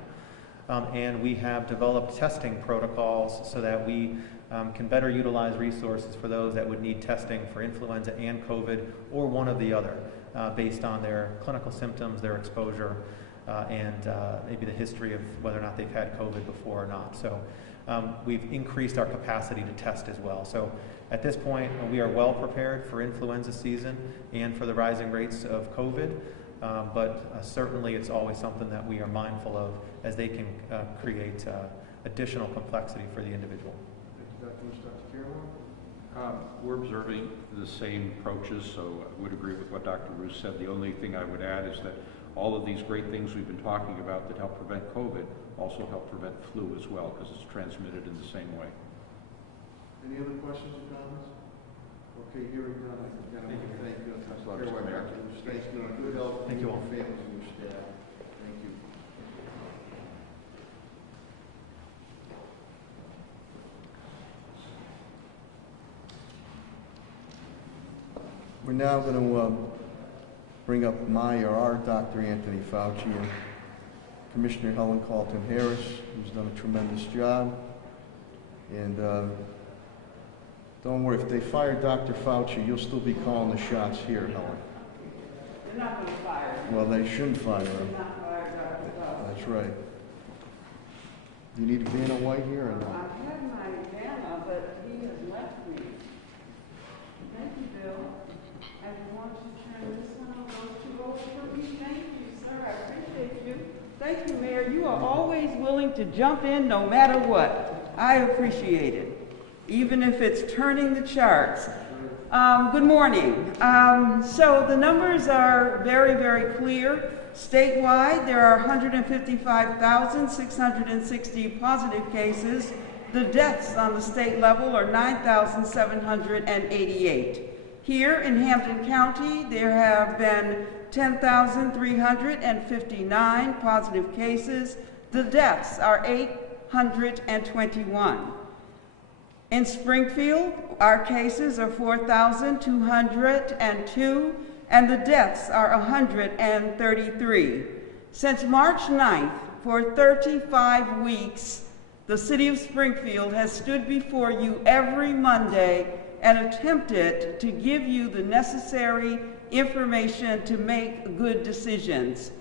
And we have developed testing protocols so that we can better utilize resources for those that would need testing for influenza and COVID, or one of the other, based on their clinical symptoms, their exposure, and maybe the history of whether or not they've had COVID before or not. So we've increased our capacity to test as well. So at this point, we are well prepared for influenza season and for the rising rates of COVID, but certainly it's always something that we are mindful of, as they can create additional complexity for the individual. We're observing the same approaches, so I would agree with what Dr. Roos said. The only thing I would add is that all of these great things we've been talking about that help prevent COVID also help prevent flu as well, because it's transmitted in the same way. Any other questions or comments? Okay, hearing none, I can thank you. Thank you, Mayor. Thank you. Good health. Thank you all. Families and your staff. Thank you. We're now going to bring up our Dr. Anthony Fauci and Commissioner Helen Carlton-Harris, who's done a tremendous job. And don't worry, if they fire Dr. Fauci, you'll still be calling the shots here, Helen. They're not going to fire him. Well, they shouldn't fire him. They're not fire Dr. Fauci. That's right. You need a Vanna White here or not? I had my Vanna, but he has left me. Thank you, Bill. And why don't you turn this one over for me? Thank you, sir. I appreciate you. Thank you, Mayor. You are always willing to jump in no matter what. I appreciate it, even if it's turning the charts. Good morning. So the numbers are very, very clear. Statewide, there are 155,660 positive cases. The deaths on the state level are 9,788. Here in Hampton County, there have been 10,359 positive cases. The deaths are 821. In Springfield, our cases are 4,202, and the deaths are 133. Since March 9th, for 35 weeks, the city of Springfield has stood before you every Monday and attempted to give you the necessary information to make good decisions.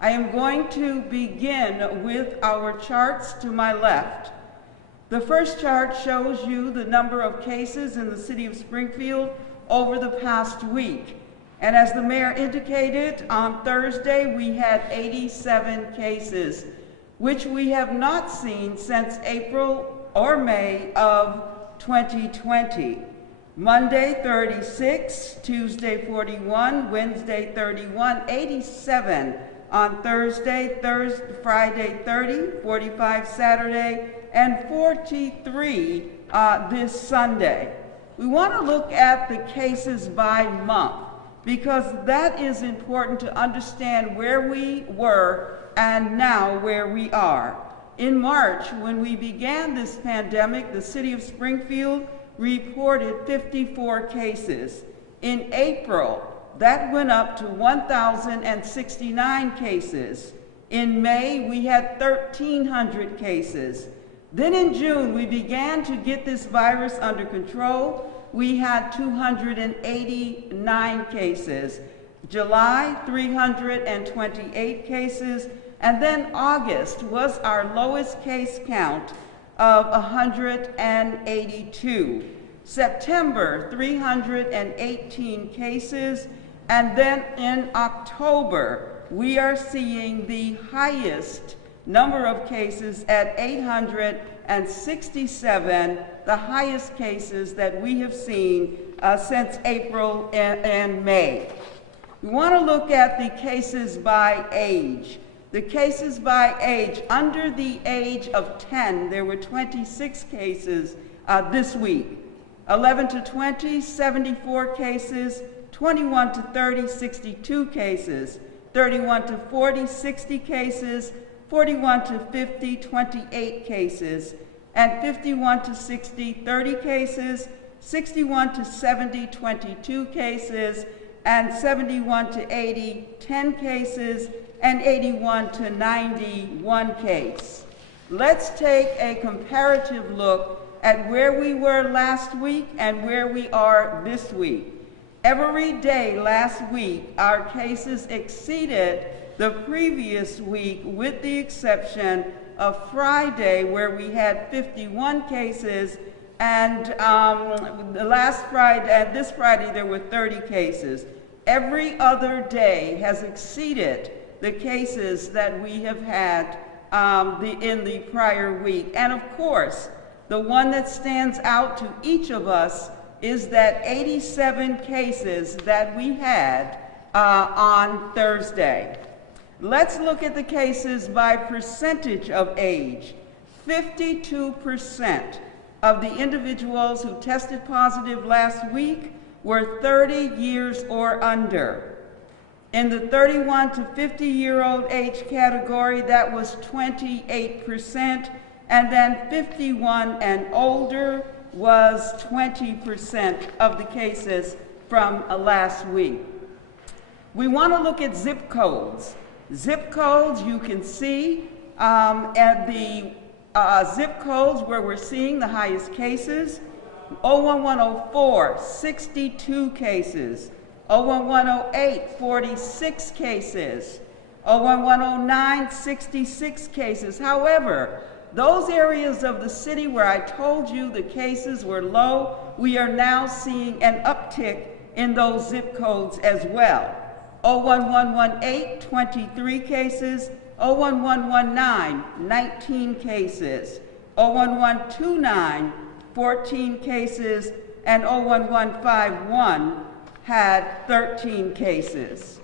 I am going to begin with our charts to my left. The first chart shows you the number of cases in the city of Springfield over the past week. And as the mayor indicated, on Thursday we had 87 cases, which we have not seen since April or May of 2020. Monday 36, Tuesday 41, Wednesday 31, 87 on Thursday, Friday 30, 45 Saturday, and 43 this Sunday. We want to look at the cases by month, because that is important to understand where we were and now where we are. In March, when we began this pandemic, the city of Springfield reported 54 cases. In April, that went up to 1,069 cases. In May, we had 1,300 cases. Then in June, we began to get this virus under control. We had 289 cases. July, 328 cases. And then August was our lowest case count of 182. September, 318 cases. And then in October, we are seeing the highest number of cases at 867, the highest cases that we have seen since April and May. We want to look at the cases by age. The cases by age, under the age of 10, there were 26 cases this week. 11 to 20, 74 cases. 21 to 30, 62 cases. 31 to 40, 60 cases. 41 to 50, 28 cases. And 51 to 60, 30 cases. 61 to 70, 22 cases. And 71 to 80, 10 cases. And 81 to 90, 1 case. Let's take a comparative look at where we were last week and where we are this week. Every day last week, our cases exceeded the previous week, with the exception of Friday, where we had 51 cases, and this Friday there were 30 cases. Every other day has exceeded the cases that we have had in the prior week. And of course, the one that stands out to each of us is that 87 cases that we had on Thursday. Let's look at the cases by percentage of age. 52% of the individuals who tested positive last week were 30 years or under. In the 31 to 50-year-old age category, that was 28%, and then 51 and older was 20% of the cases from last week. We want to look at zip codes. Zip codes, you can see at the zip codes where we're seeing the highest cases. 01104, 62 cases. 01108, 46 cases. 01109, 66 cases. However, those areas of the city where I told you the cases were low, we are now seeing an uptick in those zip codes as well. 01118, 23 cases. 01119, 19 cases. 01129, 14 cases. And 01151 had 13 cases.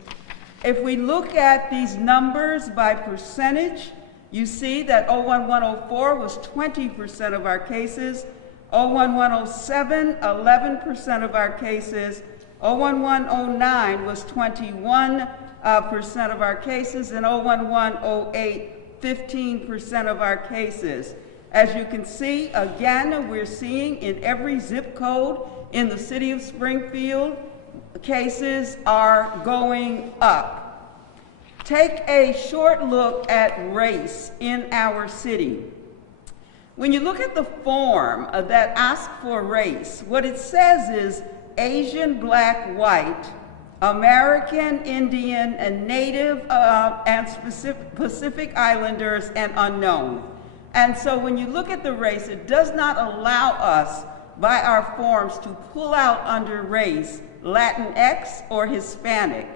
If we look at these numbers by percentage, you see that 01104 was 20% of our cases, 01107, 11% of our cases, 01109 was 21% of our cases, and 01108, 15% of our cases. As you can see, again, we're seeing in every zip code in the city of Springfield, cases are going up. Take a short look at race in our city. When you look at the form that asks for race, what it says is Asian, Black, White, American, Indian, and Native, and Pacific Islanders, and unknown. And so when you look at the race, it does not allow us by our forms to pull out under race Latinx or Hispanic.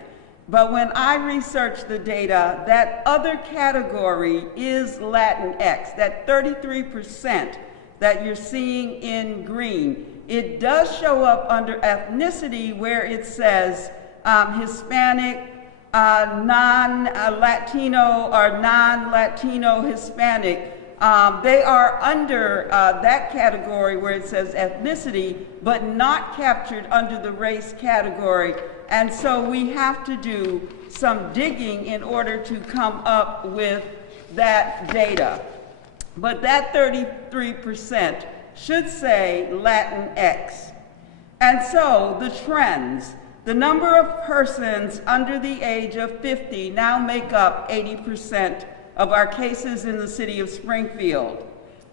But when I researched the data, that other category is Latinx, that 33% that you're seeing in green. It does show up under ethnicity where it says Hispanic, non-Latino, or non-Latino Hispanic. They are under that category where it says ethnicity, but not captured under the race category. And so we have to do some digging in order to come up with that data. But that 33% should say Latinx. And so the trends, the number of persons under the age of 50 now make up 80% of our cases in the city of Springfield.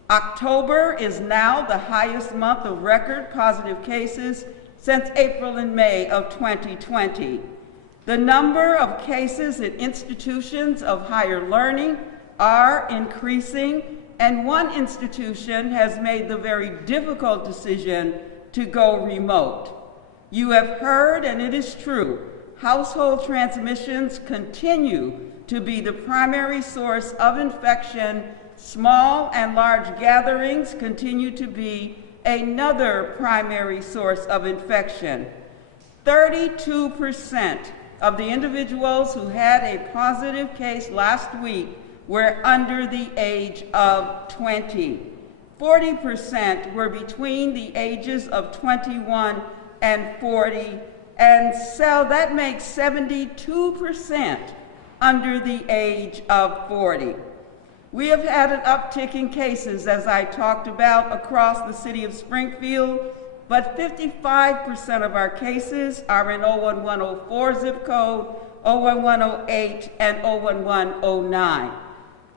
October is now the highest month of record positive cases since April and May of 2020. The number of cases at institutions of higher learning are increasing, and one institution has made the very difficult decision to go remote. You have heard, and it is true, household transmissions continue to be the primary source of infection. Small and large gatherings continue to be another primary source of infection. 32% of the individuals who had a positive case last week were under the age of 20. 40% were between the ages of 21 and 40, and so that makes 72% under the age of 40. We have had an uptick in cases, as I talked about, across the city of Springfield, but 55% of our cases are in 01104 zip code, 01108, and 01109.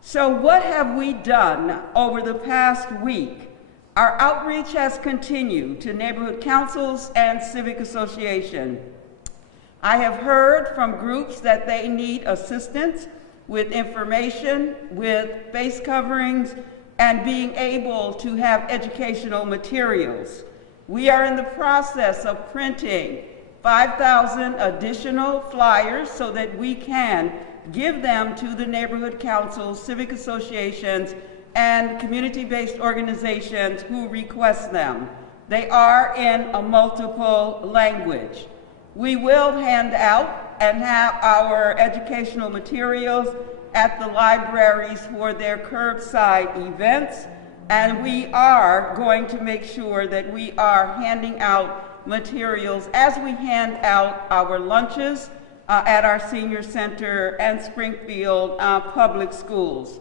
So what have we done over the past week? Our outreach has continued to neighborhood councils and civic associations. I have heard from groups that they need assistance with information, with face coverings, and being able to have educational materials. We are in the process of printing 5,000 additional flyers so that we can give them to the neighborhood councils, civic associations, and community-based organizations who request them. They are in a multiple language. We will hand out and have our educational materials at the libraries for their curbside events, and we are going to make sure that we are handing out materials as we hand out our lunches at our senior center and Springfield public schools.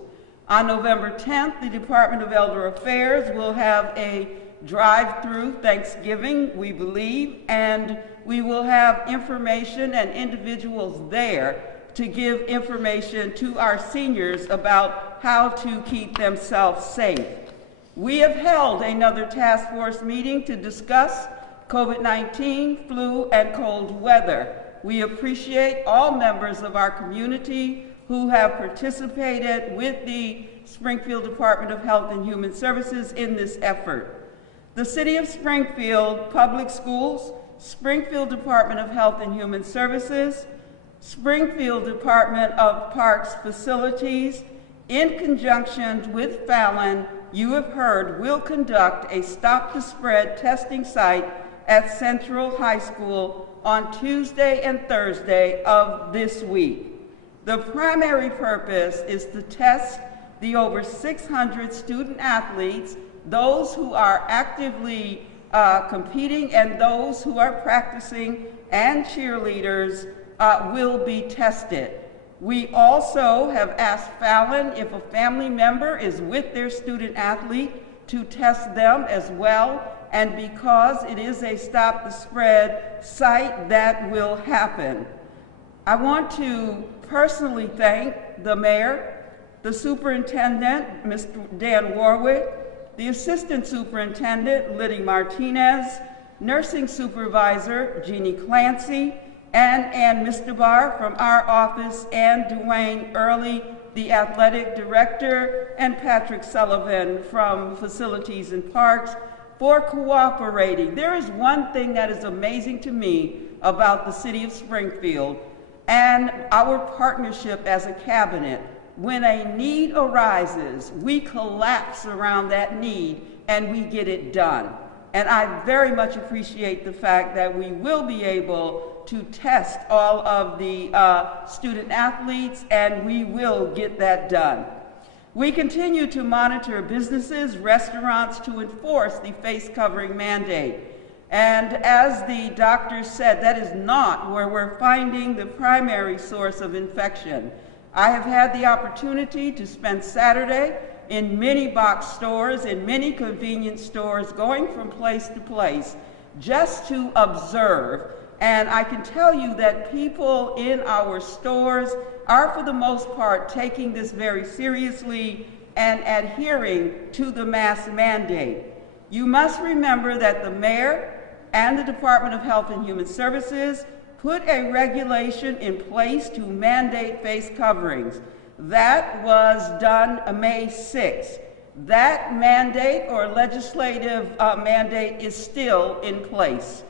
On November 10th, the Department of Elder Affairs will have a drive-through Thanksgiving, we believe, and we will have information and individuals there to give information to our seniors about how to keep themselves safe. We have held another task force meeting to discuss COVID-19, flu, and cold weather. We appreciate all members of our community who have participated with the Springfield Department of Health and Human Services in this effort. The City of Springfield Public Schools, Springfield Department of Health and Human Services, Springfield Department of Parks Facilities, in conjunction with Fallon, you have heard, will conduct a Stop the Spread testing site at Central High School on Tuesday and Thursday of this week. The primary purpose is to test the over 600 student athletes, those who are actively competing and those who are practicing, and cheerleaders will be tested. We also have asked Fallon if a family member is with their student athlete to test them as well, and because it is a Stop the Spread site, that will happen. I want to personally thank the mayor, the superintendent, Mr. Dan Warwick, the assistant superintendent, Liddy Martinez, nursing supervisor, Jeannie Clancy, and Ann Mistabar from our office, and Dwayne Early, the athletic director, and Patrick Sullivan from Facilities and Parks for cooperating. There is one thing that is amazing to me about the city of Springfield and our partnership as a cabinet. When a need arises, we collapse around that need and we get it done. And I very much appreciate the fact that we will be able to test all of the student athletes, and we will get that done. We continue to monitor businesses, restaurants to enforce the face covering mandate. And as the doctor said, that is not where we're finding the primary source of infection. I have had the opportunity to spend Saturday in many box stores, in many convenience stores, going from place to place just to observe. And I can tell you that people in our stores are, for the most part, taking this very seriously and adhering to the mask mandate. You must remember that the mayor and the Department of Health and Human Services put a regulation in place to mandate face coverings. That was done May 6th. That mandate or legislative mandate is still in place.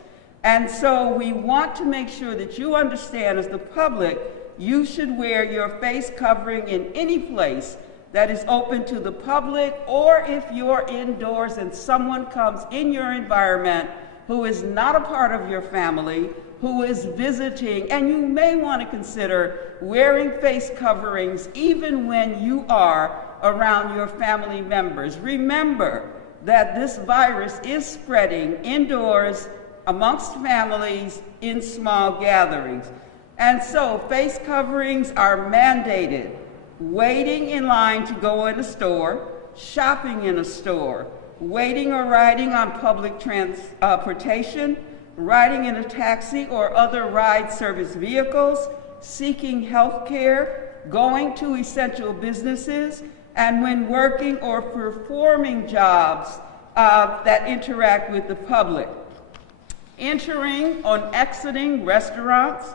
And so we want to make sure that you understand, as the public, you should wear your face covering in any place that is open to the public, or if you're indoors and someone comes in your environment who is not a part of your family, who is visiting, and you may want to consider wearing face coverings even when you are around your family members. Remember, that this virus is spreading indoors amongst families in small gatherings. And so face coverings are mandated. Waiting in line to go in a store, shopping in a store, waiting or riding on public transportation, riding in a taxi or other ride service vehicles, seeking health care, going to essential businesses, and when working or performing jobs that interact with the public. Entering or exiting restaurants.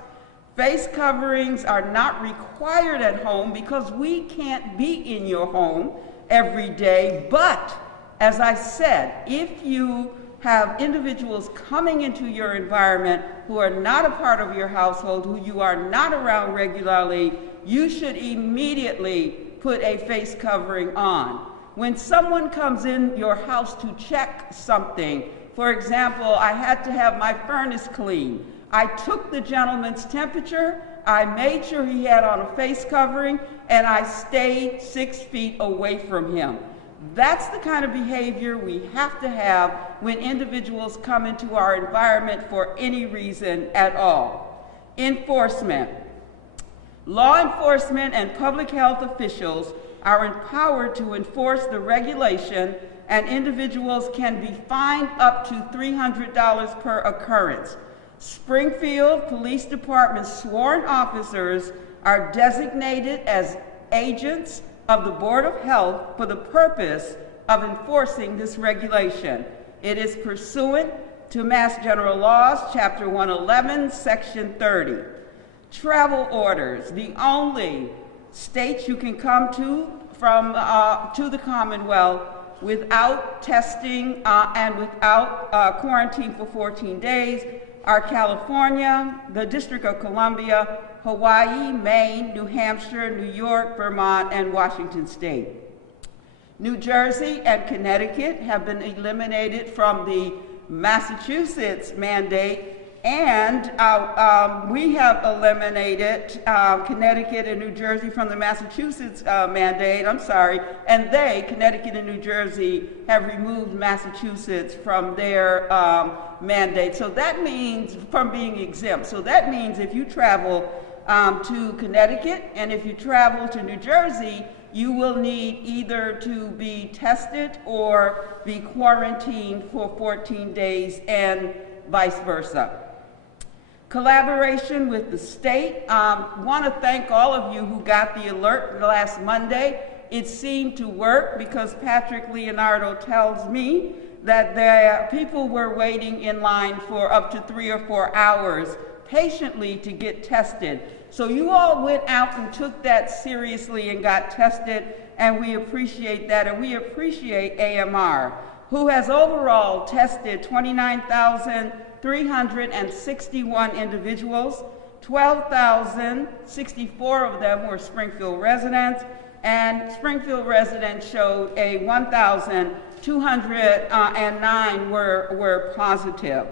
Face coverings are not required at home because we can't be in your home every day. But, as I said, if you have individuals coming into your environment who are not a part of your household, who you are not around regularly, you should immediately put a face covering on. When someone comes in your house to check something, for example, I had to have my furnace cleaned. I took the gentleman's temperature, I made sure he had on a face covering, and I stayed 6 feet away from him. That's the kind of behavior we have to have when individuals come into our environment for any reason at all. Enforcement. Law enforcement and public health officials are empowered to enforce the regulation, and individuals can be fined up to $300 per occurrence. Springfield Police Department sworn officers are designated as agents of the Board of Health for the purpose of enforcing this regulation. It is pursuant to Mass General Laws, Chapter 111, Section 30. Travel orders. The only states you can come to the Commonwealth without testing and without quarantine for 14 days are California, the District of Columbia, Hawaii, Maine, New Hampshire, New York, Vermont, and Washington State. New Jersey and Connecticut have been eliminated from the Massachusetts mandate, and we have eliminated Connecticut and New Jersey from the Massachusetts mandate, and Connecticut and New Jersey, have removed Massachusetts from their mandate. So that means, from being exempt, so that means if you travel to Connecticut and if you travel to New Jersey, you will need either to be tested or be quarantined for 14 days and vice versa. Collaboration with the state. Want to thank all of you who got the alert last Monday. It seemed to work because Patrick Leonardo tells me that people were waiting in line for up to 3 or 4 hours patiently to get tested. So you all went out and took that seriously and got tested, and we appreciate that, and we appreciate AMR, who has overall tested 29,361 individuals. 12,064 of them were Springfield residents, and Springfield residents showed a 1,209 were positive.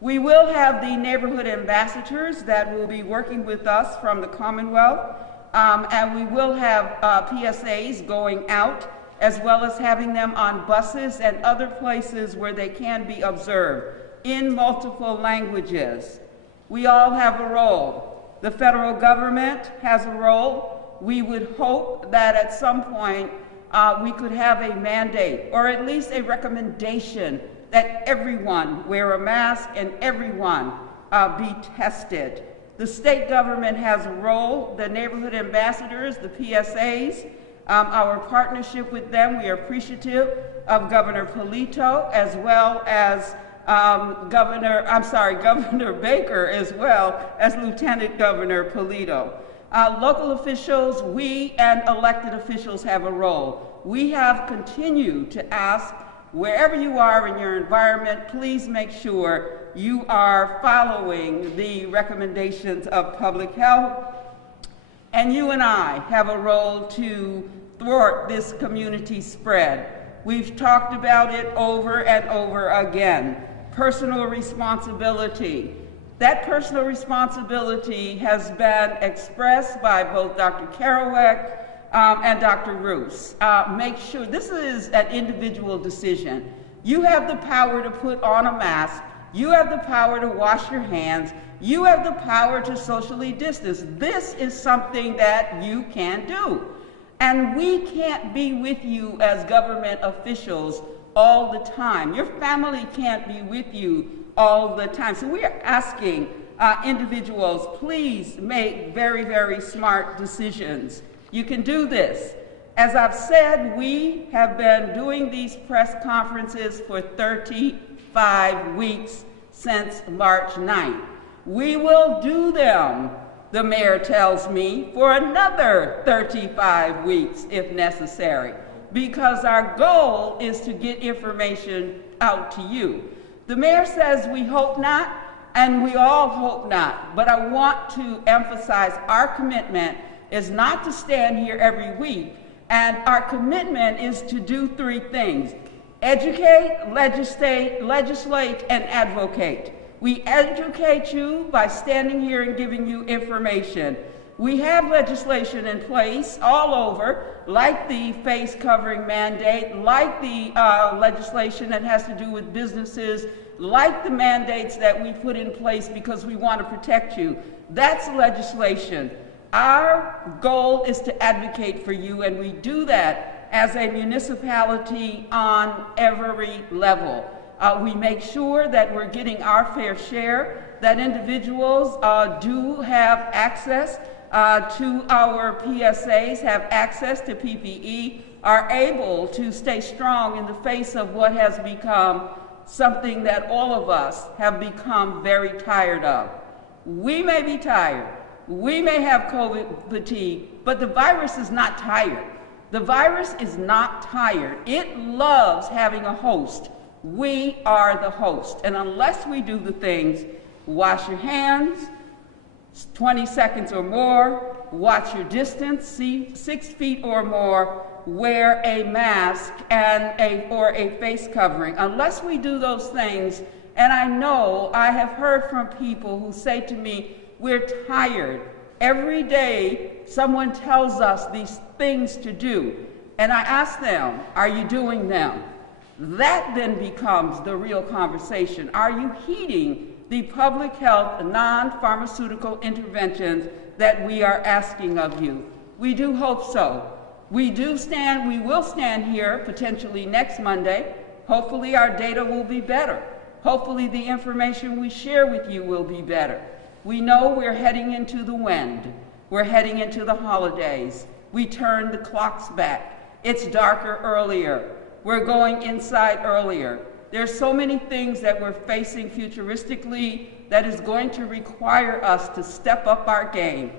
We will have the neighborhood ambassadors that will be working with us from the Commonwealth, and we will have PSAs going out, as well as having them on buses and other places where they can be observed in multiple languages. We all have a role. The federal government has a role. We would hope that at some point we could have a mandate, or at least a recommendation, that everyone wear a mask and everyone be tested. The state government has a role. The neighborhood ambassadors, the PSAs, our partnership with them, we are appreciative of Governor Polito, as well as Governor Baker, as well as Lieutenant Governor Polito. Local officials, we and elected officials have a role. We have continued to ask, wherever you are in your environment, please make sure you are following the recommendations of public health. And you and I have a role to thwart this community spread. We've talked about it over and over again. Personal responsibility. That personal responsibility has been expressed by both Dr. Kerouac, and Dr. Roos, make sure, this is an individual decision. You have the power to put on a mask. You have the power to wash your hands. You have the power to socially distance. This is something that you can do. And we can't be with you as government officials all the time. Your family can't be with you all the time. So we are asking individuals, please make very, very smart decisions. You can do this. As I've said, we have been doing these press conferences for 35 weeks since March 9th. We will do them, the mayor tells me, for another 35 weeks if necessary, because our goal is to get information out to you. The mayor says we hope not, and we all hope not, but I want to emphasize our commitment is not to stand here every week, and our commitment is to do three things: educate, legislate, and advocate. We educate you by standing here and giving you information. We have legislation in place all over, like the face covering mandate, like the legislation that has to do with businesses, like the mandates that we put in place because we want to protect you. That's legislation. Our goal is to advocate for you, and we do that as a municipality on every level. We make sure that we're getting our fair share, that individuals do have access to our PSAs, have access to PPE, are able to stay strong in the face of what has become something that all of us have become very tired of. We may be tired. We may have COVID fatigue, but the virus is not tired. The virus is not tired. It loves having a host. We are the host. And unless we do the things, wash your hands, 20 seconds or more, watch your distance, 6 feet or more, wear a mask or a face covering. Unless we do those things, and I know I have heard from people who say to me, we're tired. Every day, someone tells us these things to do. And I ask them, are you doing them? That then becomes the real conversation. Are you heeding the public health non-pharmaceutical interventions that we are asking of you? We do hope so. We will stand here potentially next Monday. Hopefully our data will be better. Hopefully the information we share with you will be better. We know we're heading into the wind. We're heading into the holidays. We turn the clocks back. It's darker earlier. We're going inside earlier. There's so many things that we're facing futuristically that is going to require us to step up our game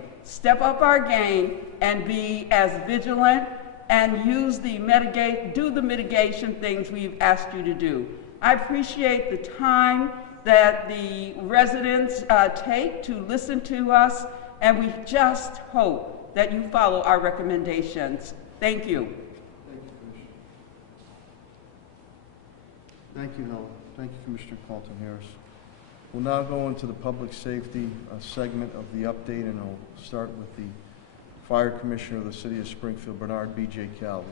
and be as vigilant and do the mitigation things we've asked you to do. I appreciate the time that the residents take to listen to us, and we just hope that you follow our recommendations. Thank you. Thank you, Helen. Thank you, Commissioner Carlton-Harris. We'll now go into the public safety segment of the update, and I'll start with the Fire Commissioner of the City of Springfield, Bernard B.J. Calvi.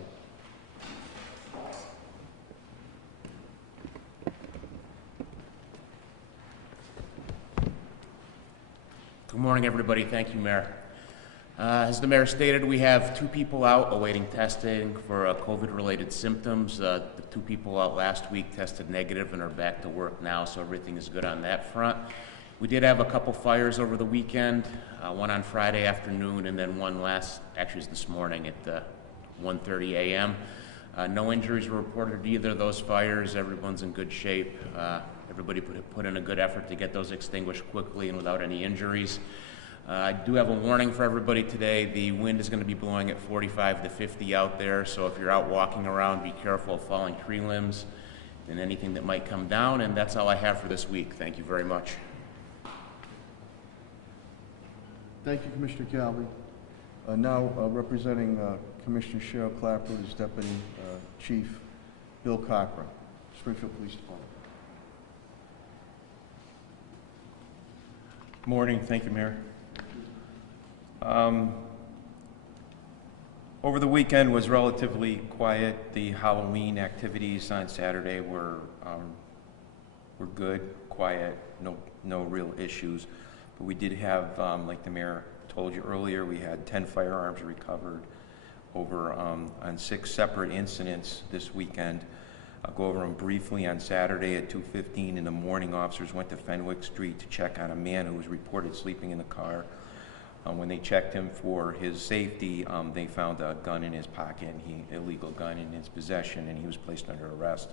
Good morning, everybody. Thank you, Mayor. As the Mayor stated, we have 2 people out awaiting testing for COVID-related symptoms. The 2 people out last week tested negative and are back to work now, so everything is good on that front. We did have a couple fires over the weekend, one on Friday afternoon and then one this morning at 1:30 a.m. No injuries were reported to either of those fires. Everyone's in good shape. Everybody put in a good effort to get those extinguished quickly and without any injuries. I do have a warning for everybody today. The wind is going to be blowing at 45 to 50 out there, so if you're out walking around, be careful of falling tree limbs and anything that might come down, and that's all I have for this week. Thank you very much. Thank you, Commissioner Calvi. Now, representing Commissioner Cheryl Clapper is Deputy Chief Bill Cochran, Springfield Police Department. Good morning. Thank you, Mayor. Over the weekend was relatively quiet. The Halloween activities on Saturday were good, quiet, no real issues. But we did have, like the mayor told you earlier, we had 10 firearms recovered over on 6 separate incidents this weekend. I'll go over them briefly. On Saturday at 2:15 in the morning, officers went to Fenwick Street to check on a man who was reported sleeping in the car. When they checked him for his safety, they found a gun in his pocket, illegal gun in his possession, and he was placed under arrest.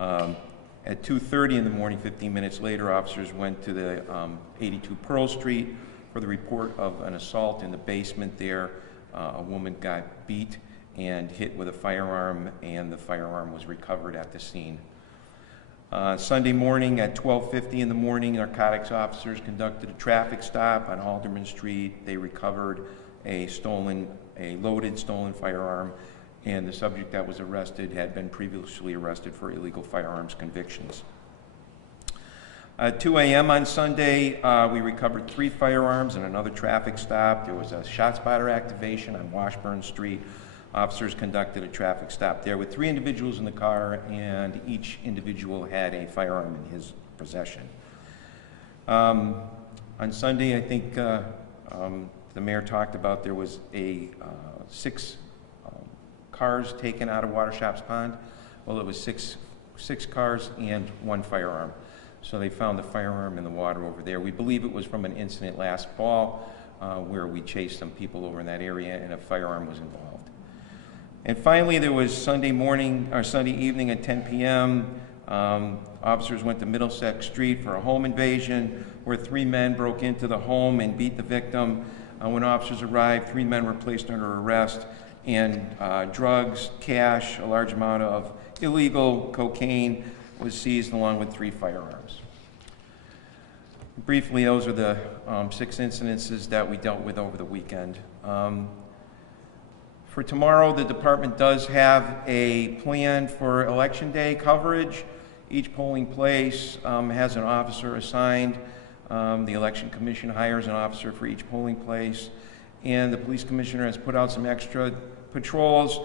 At 2:30 in the morning, 15 minutes later, officers went to the 82 Pearl Street for the report of an assault in the basement there. A woman got beat and hit with a firearm, and the firearm was recovered at the scene. Sunday morning at 12:50 in the morning, narcotics officers conducted a traffic stop on Alderman Street. They recovered a loaded stolen firearm, and the subject that was arrested had been previously arrested for illegal firearms convictions. At 2 a.m. on Sunday, we recovered 3 firearms in another traffic stop. There was a ShotSpotter activation on Washburn Street. Officers conducted a traffic stop there with 3 individuals in the car, and each individual had a firearm in his possession. On Sunday, I think the mayor talked about there was 6 cars taken out of Watershops Pond. Well, it was six cars and 1 firearm. So they found the firearm in the water over there. We believe it was from an incident last fall where we chased some people over in that area and a firearm was involved. And finally, there was Sunday evening at 10 p.m. Officers went to Middlesex Street for a home invasion where 3 men broke into the home and beat the victim. When officers arrived, 3 men were placed under arrest, and drugs, cash, a large amount of illegal cocaine was seized along with 3 firearms. Briefly, those are the 6 incidences that we dealt with over the weekend. For tomorrow, the department does have a plan for Election Day coverage. Each polling place has an officer assigned. The Election Commission hires an officer for each polling place. And the police commissioner has put out some extra patrols,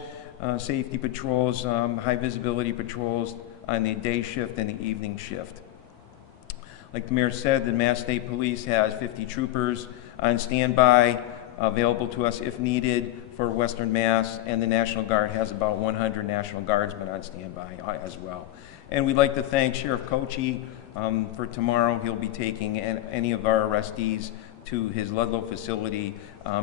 safety patrols, high visibility patrols on the day shift and the evening shift. Like the mayor said, the Mass State Police has 50 troopers on standby, available to us if needed for Western Mass, and the National Guard has about 100 National Guardsmen on standby as well. And we'd like to thank Sheriff Kochi for tomorrow. He'll be taking any of our arrestees to his Ludlow facility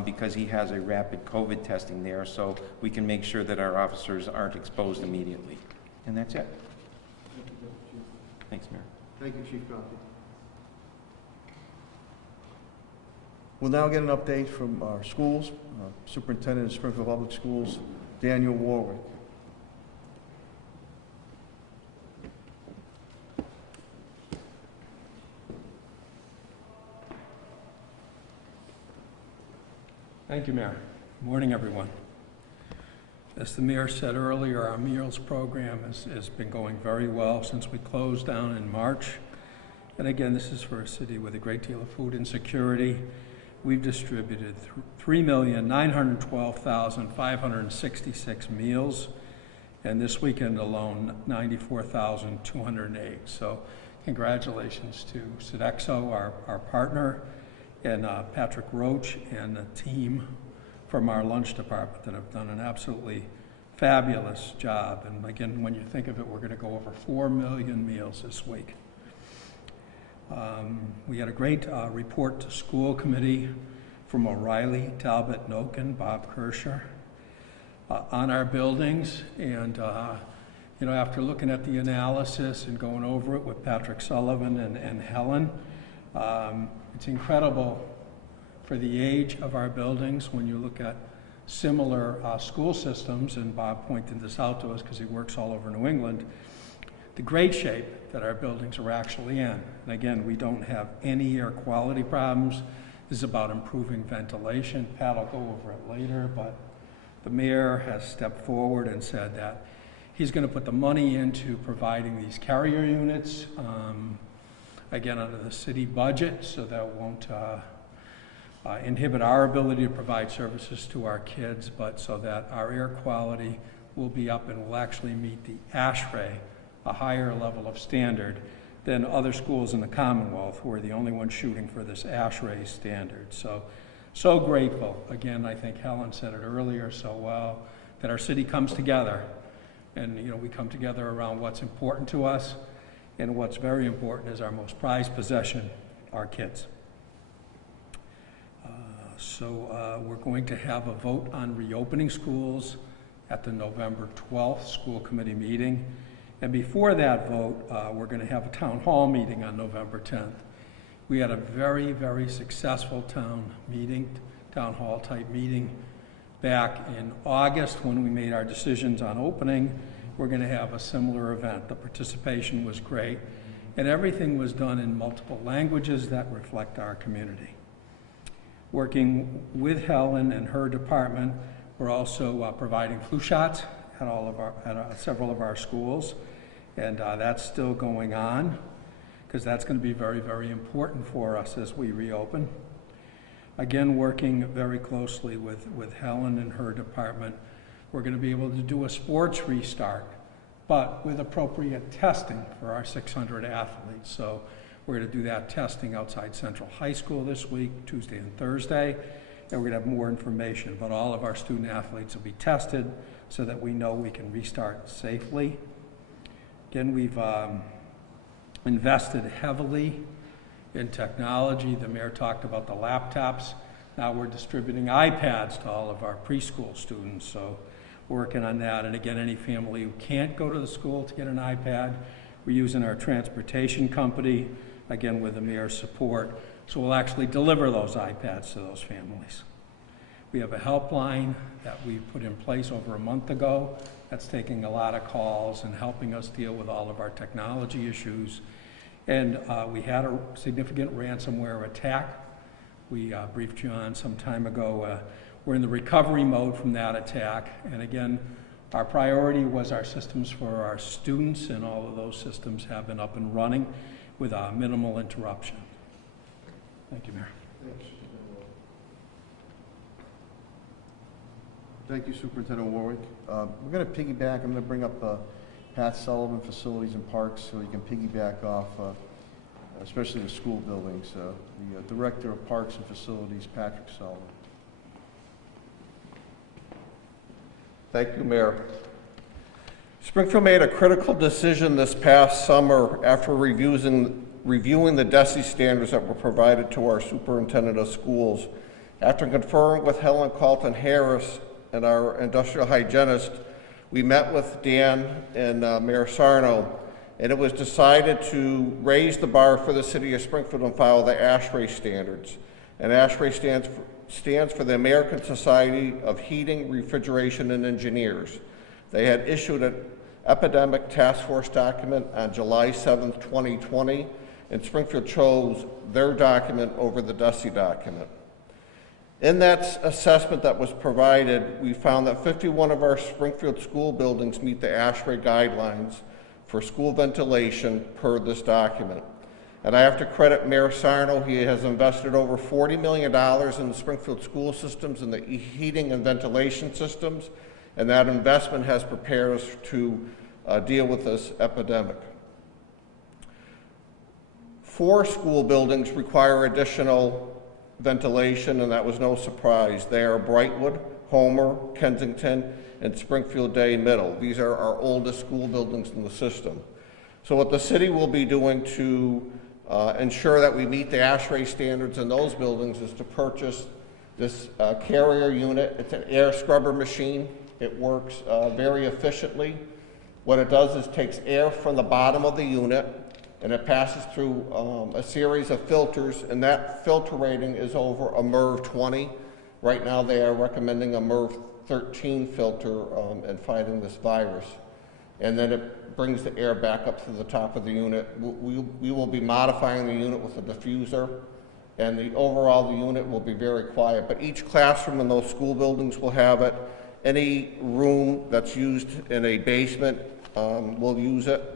because he has a rapid COVID testing there, so we can make sure that our officers aren't exposed immediately. And that's it. Thanks, Mayor. Thank you, Chief Coffey. We'll now get an update from our schools. Superintendent of Springfield Public Schools, Daniel Warwick. Thank you, Mayor. Good morning, everyone. As the mayor said earlier, our meals program has been going very well since we closed down in March. And again, this is for a city with a great deal of food insecurity. We've distributed 3,912,566 meals, and this weekend alone, 94,208. So congratulations to Sodexo, our partner, and Patrick Roach and the team from our lunch department that have done an absolutely fabulous job. And again, when you think of it, we're going to go over 4 million meals this week. We had a great report to school committee from O'Reilly, Talbot, Noken, Bob Kirscher on our buildings. And after looking at the analysis and going over it with Patrick Sullivan and Helen, it's incredible for the age of our buildings when you look at similar school systems, and Bob pointed this out to us because he works all over New England, the great shape that our buildings are actually in. And again, we don't have any air quality problems. This is about improving ventilation. Pat will go over it later, but the mayor has stepped forward and said that he's going to put the money into providing these carrier units, again, under the city budget, so that won't inhibit our ability to provide services to our kids, but so that our air quality will be up and will actually meet the Ashrae, a higher level of standard than other schools in the Commonwealth, who are the only ones shooting for this Ashrae standard. So grateful. Again, I think Helen said it earlier so well, that our city comes together, and we come together around what's important to us, and what's very important is our most prized possession, our kids. We're going to have a vote on reopening schools at the November 12th school committee meeting. And before that vote, we're going to have a town hall meeting on November 10th. We had a very, very successful town hall type meeting back in August when we made our decisions on opening. We're going to have a similar event. The participation was great, and everything was done in multiple languages that reflect our community. Working with Helen and her department, we're also providing flu shots at several of our schools, and that's still going on because that's going to be very, very important for us as we reopen. Again, working very closely with Helen and her department, we're going to be able to do a sports restart, but with appropriate testing for our 600 athletes. So we're going to do that testing outside Central High School this week, Tuesday and Thursday, and we're going to have more information. But all of our student athletes will be tested so that we know we can restart safely. Again, we've invested heavily in technology. The mayor talked about the laptops. Now we're distributing iPads to all of our preschool students, so working on that. And again, any family who can't go to the school to get an iPad, we're using our transportation company, again with the mayor's support, so we'll actually deliver those iPads to those families. We have a helpline that we put in place over a month ago that's taking a lot of calls and helping us deal with all of our technology issues. And we had a significant ransomware attack. We briefed you on some time ago. We're in the recovery mode from that attack. And again, our priority was our systems for our students, and all of those systems have been up and running with minimal interruption. Thank you, Mayor. Thank you, Superintendent Warwick. We're going to piggyback. I'm going to bring up Pat Sullivan, Facilities and Parks, so you can piggyback off, especially the school buildings. The Director of Parks and Facilities, Patrick Sullivan. Thank you, Mayor. Springfield made a critical decision this past summer after reviewing the DESI standards that were provided to our superintendent of schools. After conferring with Helen Carlton Harris and our industrial hygienist, we met with Dan and Mayor Sarno, and it was decided to raise the bar for the city of Springfield and follow the Ashrae Standards. And Ashrae stands for the American Society of Heating, Refrigeration, and Engineers. They had issued an epidemic task force document on July 7th, 2020, and Springfield chose their document over the DESI document. In that assessment that was provided, we found that 51 of our Springfield school buildings meet the Ashrae guidelines for school ventilation per this document. And I have to credit Mayor Sarno. He has invested over $40 million in the Springfield school systems and the heating and ventilation systems, and that investment has prepared us to deal with this epidemic. 4 school buildings require additional ventilation, and that was no surprise. They are Brightwood, Homer, Kensington, and Springfield Day Middle. These are our oldest school buildings in the system. So what the city will be doing to ensure that we meet the Ashrae standards in those buildings is to purchase this carrier unit. It's an air scrubber machine. It works very efficiently. What it does is takes air from the bottom of the unit, and it passes through a series of filters, and that filter rating is over a MERV 20. Right now they are recommending a MERV 13 filter in fighting this virus. And then it brings the air back up to the top of the unit. We will be modifying the unit with a diffuser, and the unit will be very quiet. But each classroom in those school buildings will have it. Any room that's used in a basement will use it.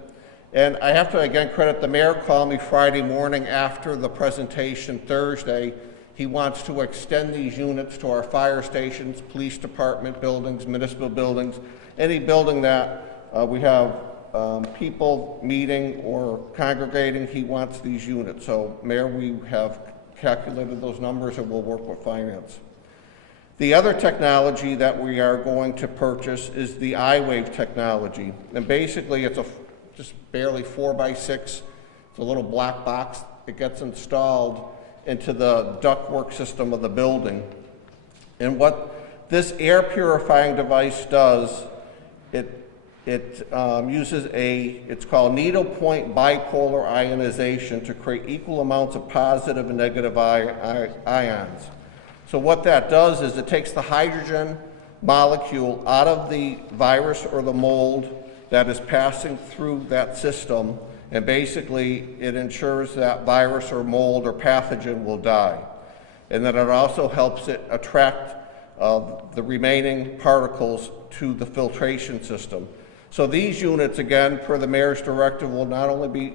And I have to again credit the mayor. Called me Friday morning after the presentation Thursday. He wants to extend these units to our fire stations, police department buildings, municipal buildings, any building that we have people meeting or congregating. He wants these units. So, Mayor, we have calculated those numbers and we'll work with finance. The other technology that we are going to purchase is the iWave technology. And basically it's just barely 4x6. It's a little black box. It gets installed into the ductwork system of the building. And what this air purifying device does, it uses it's called needle point bipolar ionization to create equal amounts of positive and negative ions. So what that does is it takes the hydrogen molecule out of the virus or the mold that is passing through that system, and basically it ensures that virus or mold or pathogen will die. And then it also helps it attract the remaining particles to the filtration system. So these units, again, per the mayor's directive, will not only be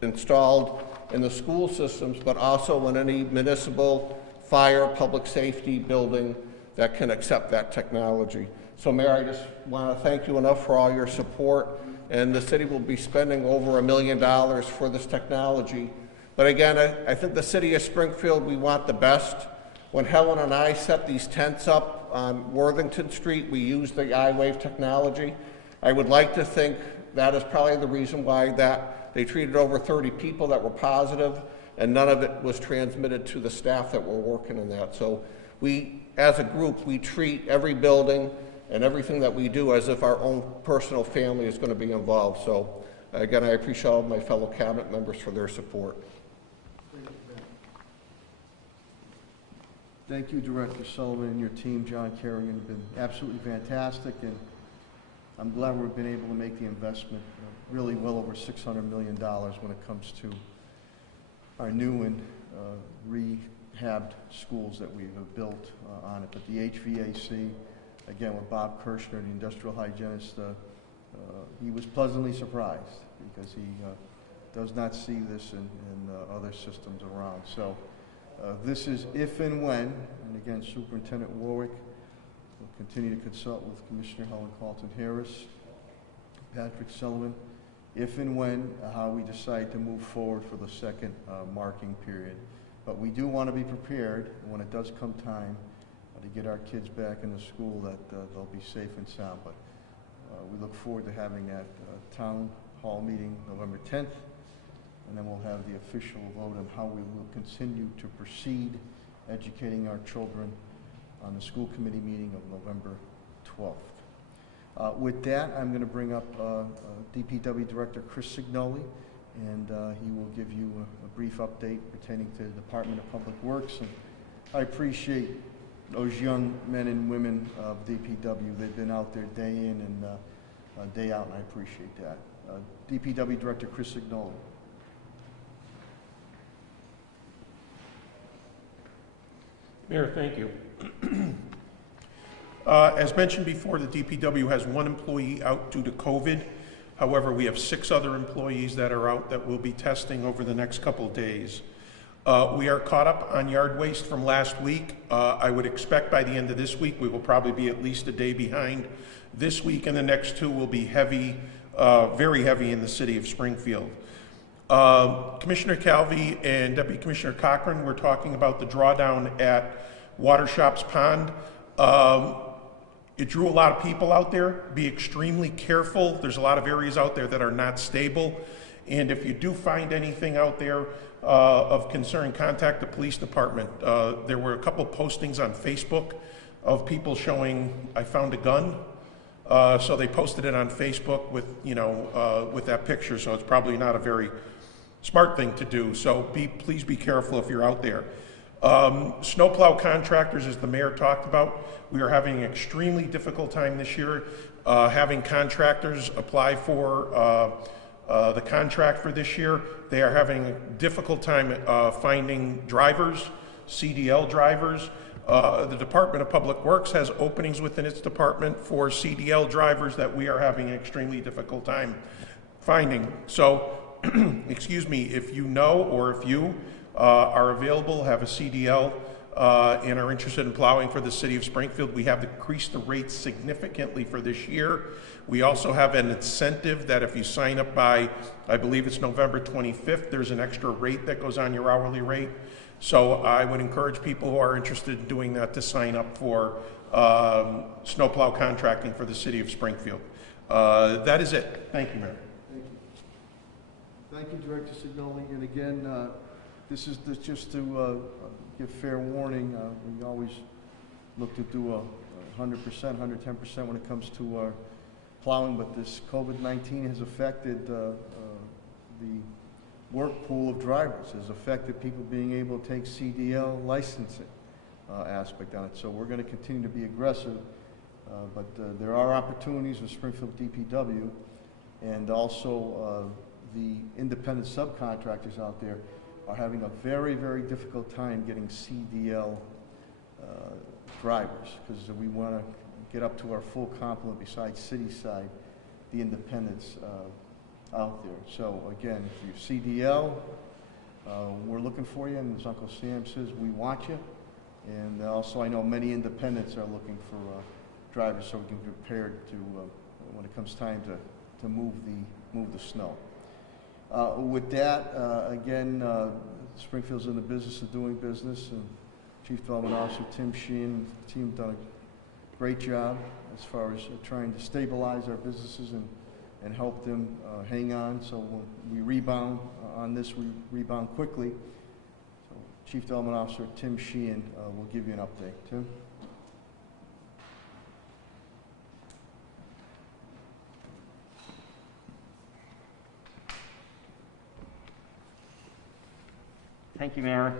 installed in the school systems, but also in any municipal, fire, public safety building that can accept that technology. So, Mayor, I just want to thank you enough for all your support, and the city will be spending over $1 million for this technology. But again, I think the city of Springfield, we want the best. When Helen and I set these tents up on Worthington Street, we used the iWave technology. I would like to think that is probably the reason why that they treated over 30 people that were positive, and none of it was transmitted to the staff that were working in that. So we, as a group, we treat every building and everything that we do as if our own personal family is going to be involved. So again, I appreciate all of my fellow cabinet members for their support. Thank you, Director Sullivan, and your team, John Kerrigan, have been absolutely fantastic, and I'm glad we've been able to make the investment, really well over $600 million when it comes to our new and rehabbed schools that we have built on it. But the HVAC, again, with Bob Kirshner, the industrial hygienist, he was pleasantly surprised because he does not see this in other systems around. So this is if and when, and again, Superintendent Warwick will continue to consult with Commissioner Helen Carlton-Harris, Patrick Sullivan, if and when how we decide to move forward for the second marking period. But we do want to be prepared when it does come time to get our kids back into school, that they'll be safe and sound. But we look forward to having that town hall meeting November 10th, and then we'll have the official vote on how we will continue to proceed educating our children on the school committee meeting of November 12th. With that, I'm going to bring up DPW Director Chris Signoli, and he will give you a brief update pertaining to the Department of Public Works. And I appreciate those young men and women of DPW. They've been out there day in and day out, and I appreciate that. DPW Director Chris Signoli. Mayor, thank you. As mentioned before, the DPW has 1 employee out due to COVID. However, we have 6 other employees that are out that will be testing over the next couple of days. We are caught up on yard waste from last week. I would expect by the end of this week we will probably be at least a day behind. This week and the next 2 will be heavy, very heavy in the city of Springfield. Commissioner Calvi and Deputy Commissioner Cochran were talking about the drawdown at Water Shops Pond. It drew a lot of people out there. Be extremely careful. There's a lot of areas out there that are not stable. And if you do find anything out there of concern, contact the police department. There were a couple postings on Facebook of people showing, I found a gun. So they posted it on Facebook with, with that picture. So it's probably not a very smart thing to do. So please be careful if you're out there. Snowplow contractors, as the mayor talked about, we are having an extremely difficult time this year having contractors apply for the contract for this year. They are having a difficult time finding drivers, CDL drivers. The Department of Public Works has openings within its department for CDL drivers that we are having an extremely difficult time finding. So, excuse me, if you know or if you are available, have a CDL and are interested in plowing for the city of Springfield, we have increased the rates significantly for this year. We also have an incentive that if you sign up by, I believe it's November 25th, there's an extra rate that goes on your hourly rate. So I would encourage people who are interested in doing that to sign up for snowplow contracting for the city of Springfield. That is it. Thank you, Mayor. Thank you. Thank you, Director Signoli. And again, this is just to give fair warning. We always look to do 100%, 110% when it comes to our plowing, but this COVID-19 has affected the work pool of drivers, has affected people being able to take CDL licensing aspect on it. So we're going to continue to be aggressive, but there are opportunities with Springfield DPW, and also the independent subcontractors out there are having a very, very difficult time getting CDL drivers, because we want to get up to our full complement besides city side, the independents out there. So again, if you're CDL, we're looking for you, and as Uncle Sam says, we want you. And also I know many independents are looking for drivers, so we can be prepared to, when it comes time to move the snow. With that, again, Springfield's in the business of doing business, and Chief Development Officer Tim Sheehan and the team have done a great job as far as trying to stabilize our businesses and help them hang on. So when we rebound on this, we rebound quickly. So Chief Development Officer Tim Sheehan will give you an update. Tim? Thank you, Mayor.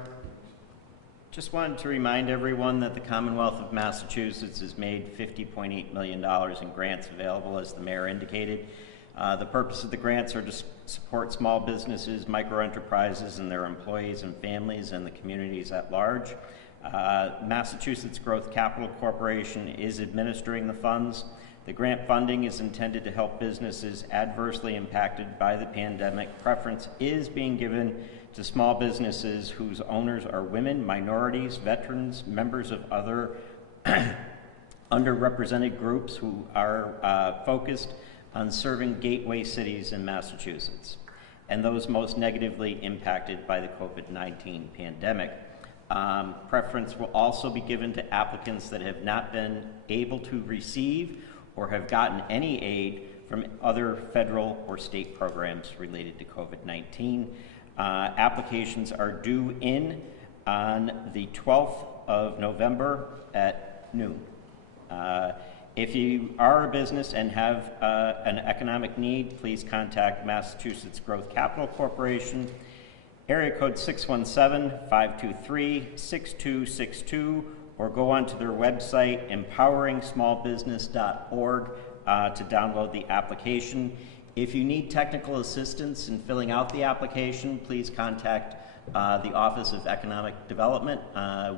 Just wanted to remind everyone that the Commonwealth of Massachusetts has made $50.8 million in grants available, as the mayor indicated. The purpose of the grants are to support small businesses, micro-enterprises, and their employees and families, and the communities at large. Massachusetts Growth Capital Corporation is administering the funds. The grant funding is intended to help businesses adversely impacted by the pandemic. Preference is being given to small businesses whose owners are women, minorities, veterans, members of other underrepresented groups who are focused on serving gateway cities in Massachusetts, and those most negatively impacted by the COVID-19 pandemic. Preference will also be given to applicants that have not been able to receive or have gotten any aid from other federal or state programs related to COVID-19. Applications are due in on the 12th of November at noon. If you are a business and have an economic need, please contact Massachusetts Growth Capital Corporation, area code 617-523-6262, or go onto their website, empoweringsmallbusiness.org, to download the application. If you need technical assistance in filling out the application, please contact the Office of Economic Development.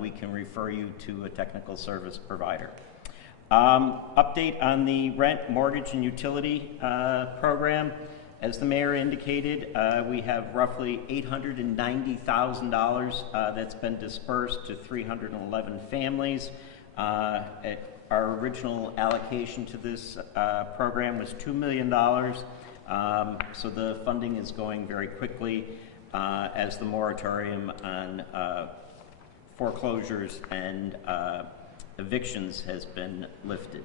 We can refer you to a technical service provider. Update on the rent, mortgage, and utility program. As the mayor indicated, we have roughly $890,000 that's been dispersed to 311 families. Our original allocation to this program was $2 million. So the funding is going very quickly as the moratorium on foreclosures and evictions has been lifted.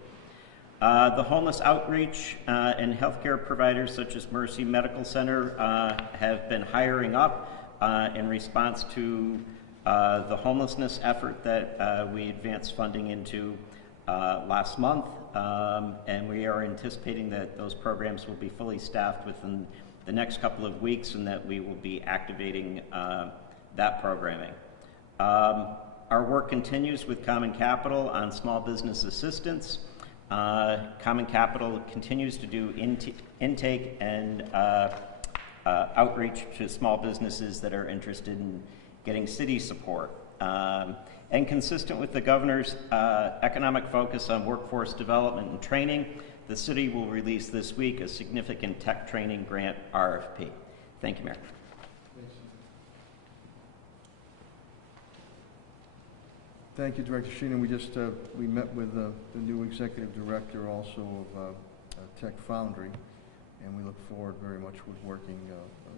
The homeless outreach and healthcare providers such as Mercy Medical Center have been hiring up in response to the homelessness effort that we advanced funding into last month, and we are anticipating that those programs will be fully staffed within the next couple of weeks, and that we will be activating that programming. Our work continues with Common Capital on small business assistance. Common Capital continues to do intake and outreach to small businesses that are interested in getting city support. And consistent with the governor's economic focus on workforce development and training, the city will release this week a significant tech training grant RFP. Thank you, Mayor. Thank you, Director Sheehan. We just we met with the new executive director also of Tech Foundry, and we look forward very much with working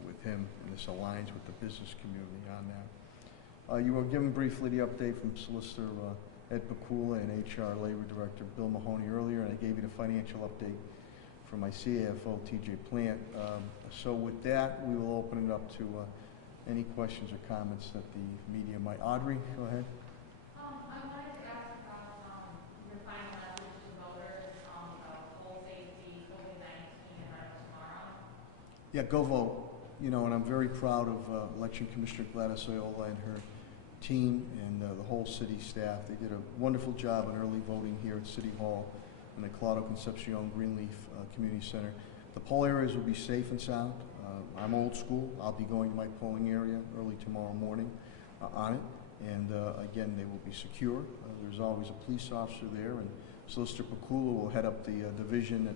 with him, and this aligns with the business community on that. You were given briefly the update from Solicitor Ed Pakula and HR Labor Director Bill Mahoney earlier, and I gave you the financial update from my CAFO, TJ Plant. So with that, we will open it up to any questions or comments that the media might. Audrey, go ahead. I wanted to ask about your final message to voters about poll safety, COVID-19, and tomorrow. Yeah, go vote. You know, and I'm very proud of Election Commissioner Gladys Oyola and her team and the whole city staff. They did a wonderful job in early voting here at City Hall and the Claudio Concepcion Greenleaf Community Center. The poll areas will be safe and sound. I'm old school. I'll be going to my polling area early tomorrow morning on it. And again, they will be secure. There's always a police officer there, and Solicitor Pakula will head up the division that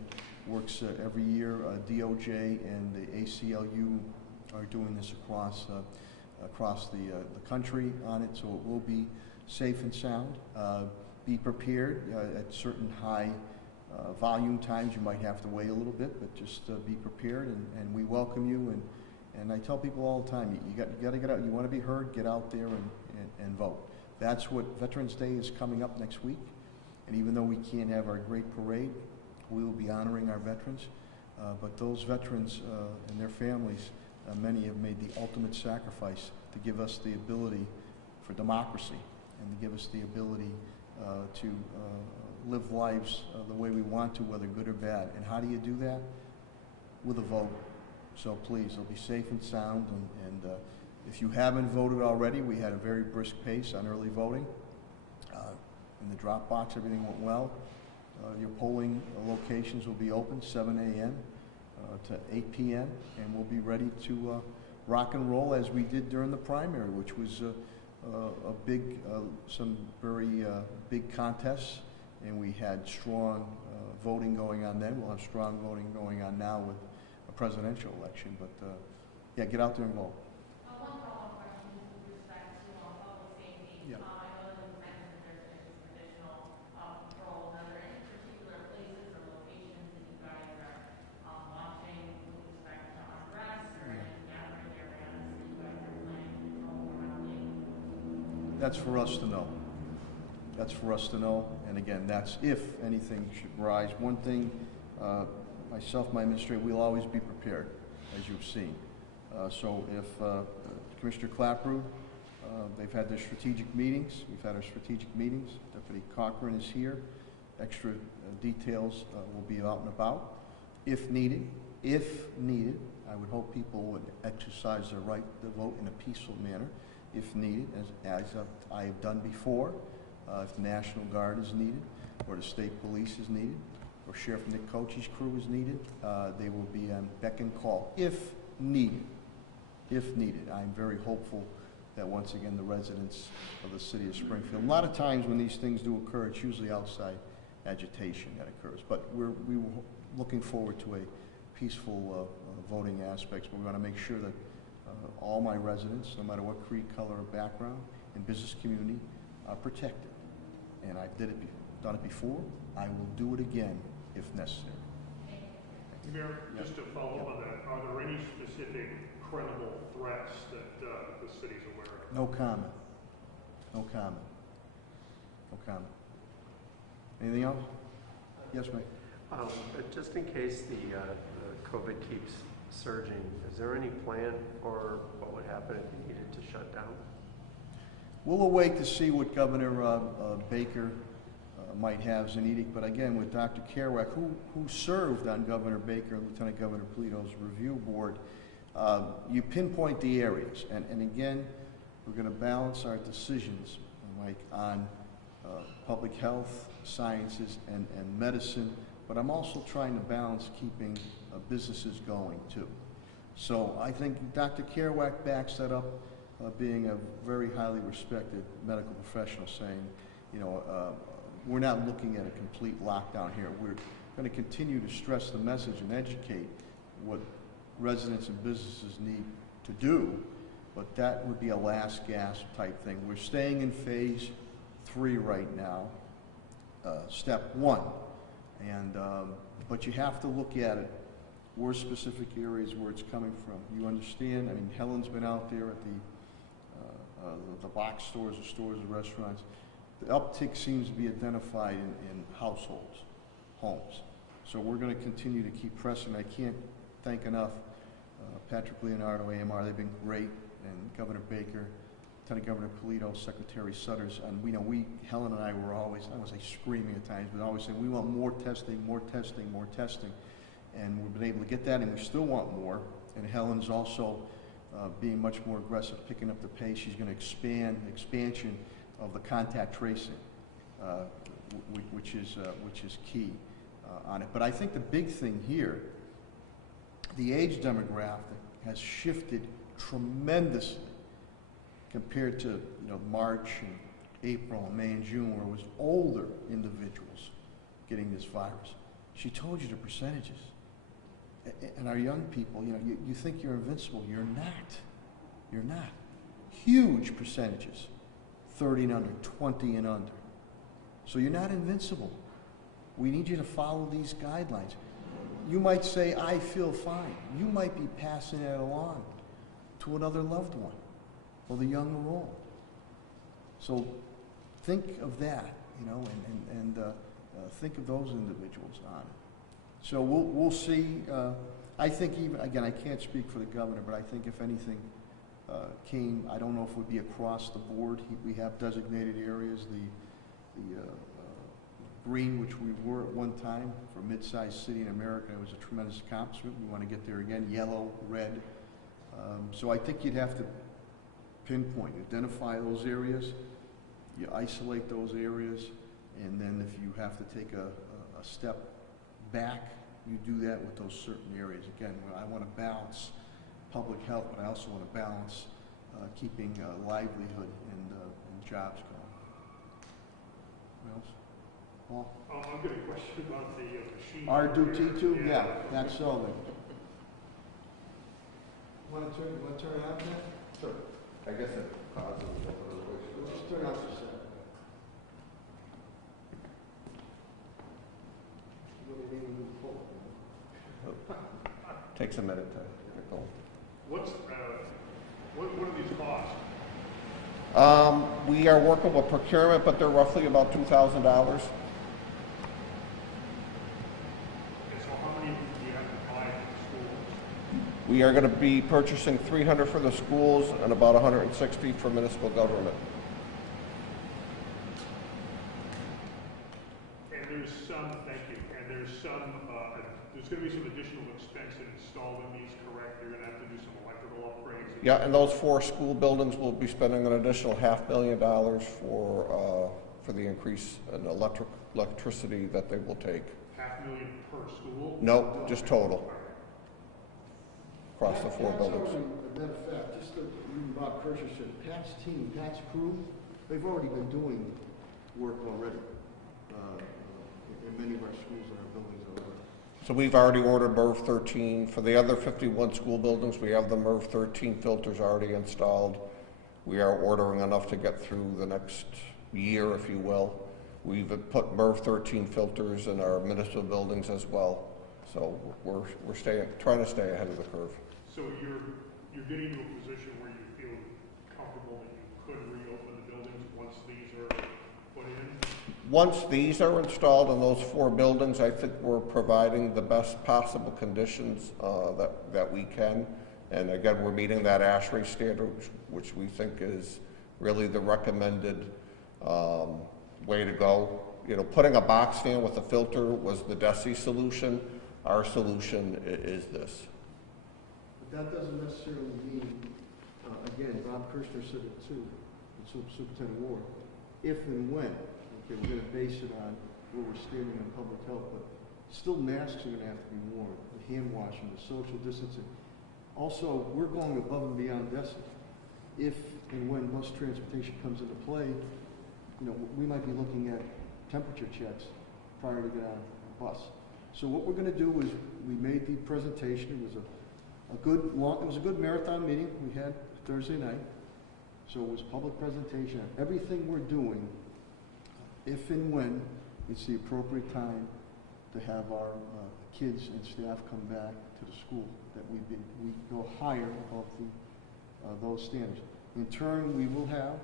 works every year. DOJ and the ACLU are doing this across the country on it, so it will be safe and sound. Be prepared at certain high volume times. You might have to wait a little bit, but just be prepared, and we welcome you. And I tell people all the time, you got to get out. You want to be heard, get out there and vote. That's what Veterans Day is coming up next week. And even though we can't have our great parade, we will be honoring our veterans. But those veterans and their families, many have made the ultimate sacrifice to give us the ability for democracy and to give us the ability to live lives the way we want to, whether good or bad. And how do you do that? With a vote. So please, it'll be safe and sound. And if you haven't voted already, we had a very brisk pace on early voting. In the drop box, everything went well. Your polling locations will be open 7 a.m. To 8 p.m. and we'll be ready to rock and roll as we did during the primary, which was some very big contests, and we had strong voting going on then. We'll have strong voting going on now with a presidential election, but yeah, get out there and vote. One follow-up question with respect to public safety. Yeah. I know that you mentioned that there's been some additional patrol. Are there any particular places or locations that you guys are watching with respect to unrest or any gathering areas that you guys are planning to patrol around you? That's for us to know. That's for us to know, and again, that's if anything should rise. One thing, myself, my administrator, we'll always be prepared, as you've seen. So if Commissioner Clapperud, they've had their strategic meetings. We've had our strategic meetings. Deputy Cochran is here. Extra details will be out and about. If needed, I would hope people would exercise their right to vote in a peaceful manner. If needed, as I have done before, if the National Guard is needed, or the State Police is needed, or Sheriff Nick Cochie's crew is needed, they will be on beck and call, if needed. If needed. I'm very hopeful that once again the residents of the city of Springfield, a lot of times when these things do occur, it's usually outside agitation that occurs, but we're looking forward to a peaceful voting aspects. But we want to make sure that all my residents, no matter what creed, color, or background, and business community, are protected. And I done it before. I will do it again if necessary. Mayor, just to follow up on that, are there any specific credible threats that the city's aware of? No comment. No comment. No comment. Anything else? Yes, ma'am. Just in case the COVID keeps surging, is there any plan for what would happen if you needed to shut down? We'll await to see what Governor Baker might have as an edict, but again, with Dr. Kerouac, who served on Governor Baker and Lieutenant Governor Polito's review board, you pinpoint the areas, and again, we're going to balance our decisions, Mike, on public health, sciences, and medicine, but I'm also trying to balance keeping businesses going too. So I think Dr. Kerouac backs that up, being a very highly respected medical professional, saying, you know, we're not looking at a complete lockdown here. We're going to continue to stress the message and educate what residents and businesses need to do, but that would be a last gasp type thing. We're staying in phase 3 right now, step 1. And, but you have to look at it, where specific areas where it's coming from. You understand? I mean, Helen's been out there at the box stores, the restaurants. The uptick seems to be identified in households, homes. So we're going to continue to keep pressing. I can't thank enough Patrick Leonardo, AMR. They've been great, and Governor Baker, Lieutenant Governor Polito, Secretary Sutters, and Helen and I were always, I don't want to say screaming at times, but always saying we want more testing, more testing, more testing. And we've been able to get that, and we still want more. And Helen's also being much more aggressive, picking up the pace. She's going to expand expansion of the contact tracing, which is key on it. But I think the big thing here, the age demographic has shifted tremendously compared to March and April and May and June, where it was older individuals getting this virus. She told you the percentages. And our young people, you think you're invincible. You're not. You're not. Huge percentages, 30 and under, 20 and under. So you're not invincible. We need you to follow these guidelines. You might say, I feel fine. You might be passing it along to another loved one or the young or old. So think of that, and think of those individuals on it. So we'll see. I think even, again, I can't speak for the governor, but I think if anything came, I don't know if it would be across the board. We have designated areas, the green, which we were at one time for a mid-sized city in America. It was a tremendous accomplishment. We want to get there again. Yellow, red. So I think you'd have to pinpoint, identify those areas. You isolate those areas, and then if you have to take a step back, you do that with those certain areas. Again, I want to balance public health, but I also want to balance keeping livelihood and jobs going. What else? Paul? I've got a question about the machine. R2T2? Yeah, that's Sullivan. Want to turn it on there? Sure. I guess it causes a little bit of We'll just turn it on for a second. Takes a minute to get going. What are these costs? We are working with procurement, but they're roughly about $2,000. And so how many do you have to buy for the schools? We are going to be purchasing 300 for the schools and about 160 for municipal government. And there's some, thank you, and there's going to be some additional expense in installing these, correct? You're going to have to do some electrical upgrades. Yeah, and those 4 school buildings will be spending an additional $500,000 for the increase in electricity that they will take. $500,000 per school? No, just total. Across the 4 buildings. As a matter of fact, just Bob Kershaw said, Pat's team, Pat's crew, they've already been doing work already in many of our schools and our buildings already. So we've already ordered MERV 13. For the other 51 school buildings, we have the MERV 13 filters already installed. We are ordering enough to get through the next year, if you will. We've put MERV 13 filters in our municipal buildings as well. So we're trying to stay ahead of the curve. So you're getting to a position where you feel comfortable that you could reopen the buildings once these are put in? Once these are installed in those 4 buildings, I think we're providing the best possible conditions that we can. And again, we're meeting that Ashrae standard, which we think is really the recommended way to go. Putting a box fan with a filter was the DESI solution. Our solution is this. But that doesn't necessarily mean, again, Bob Kirshner said it too, and Superintendent Warwick, if and when. Okay, we're going to base it on where we're standing on public health, but still masks are going to have to be worn, the hand washing, the social distancing. Also, we're going above and beyond DESI. If and when bus transportation comes into play, we might be looking at temperature checks prior to get on the bus. So what we're going to do is we made the presentation. It was a good marathon meeting we had Thursday night. So it was a public presentation on everything we're doing if and when it's the appropriate time to have our kids and staff come back to the school, that we go higher above those standards. In turn, we will have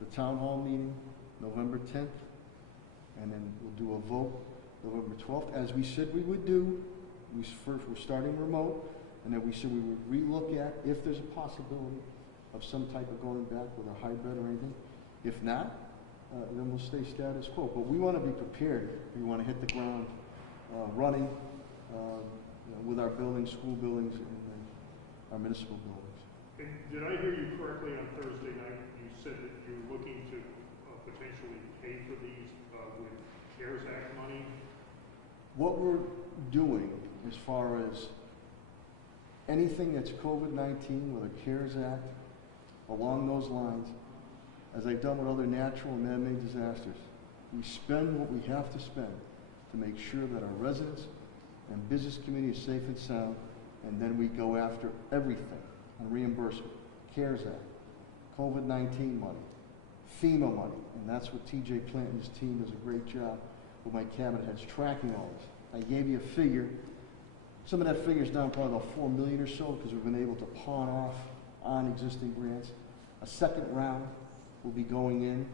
the town hall meeting November 10th, and then we'll do a vote November 12th, as we said we would do. We're starting remote, and then we said we would relook at if there's a possibility of some type of going back with a hybrid or anything. If not, then we'll stay status quo. But we want to be prepared. We want to hit the ground running with our buildings, school buildings, and our municipal buildings. And did I hear you correctly on Thursday night? You said that you're looking to potentially pay for these with CARES Act money? What we're doing as far as anything that's COVID-19 with a CARES Act, along those lines, as I've done with other natural and man-made disasters, we spend what we have to spend to make sure that our residents and business community is safe and sound, and then we go after everything on reimbursement, CARES Act, COVID-19 money, FEMA money, and that's what TJ Plant and his team does a great job with my cabinet heads tracking all this. I gave you a figure. Some of that figure is down probably about $4 million or so because we've been able to pawn off on existing grants. A second round will be going in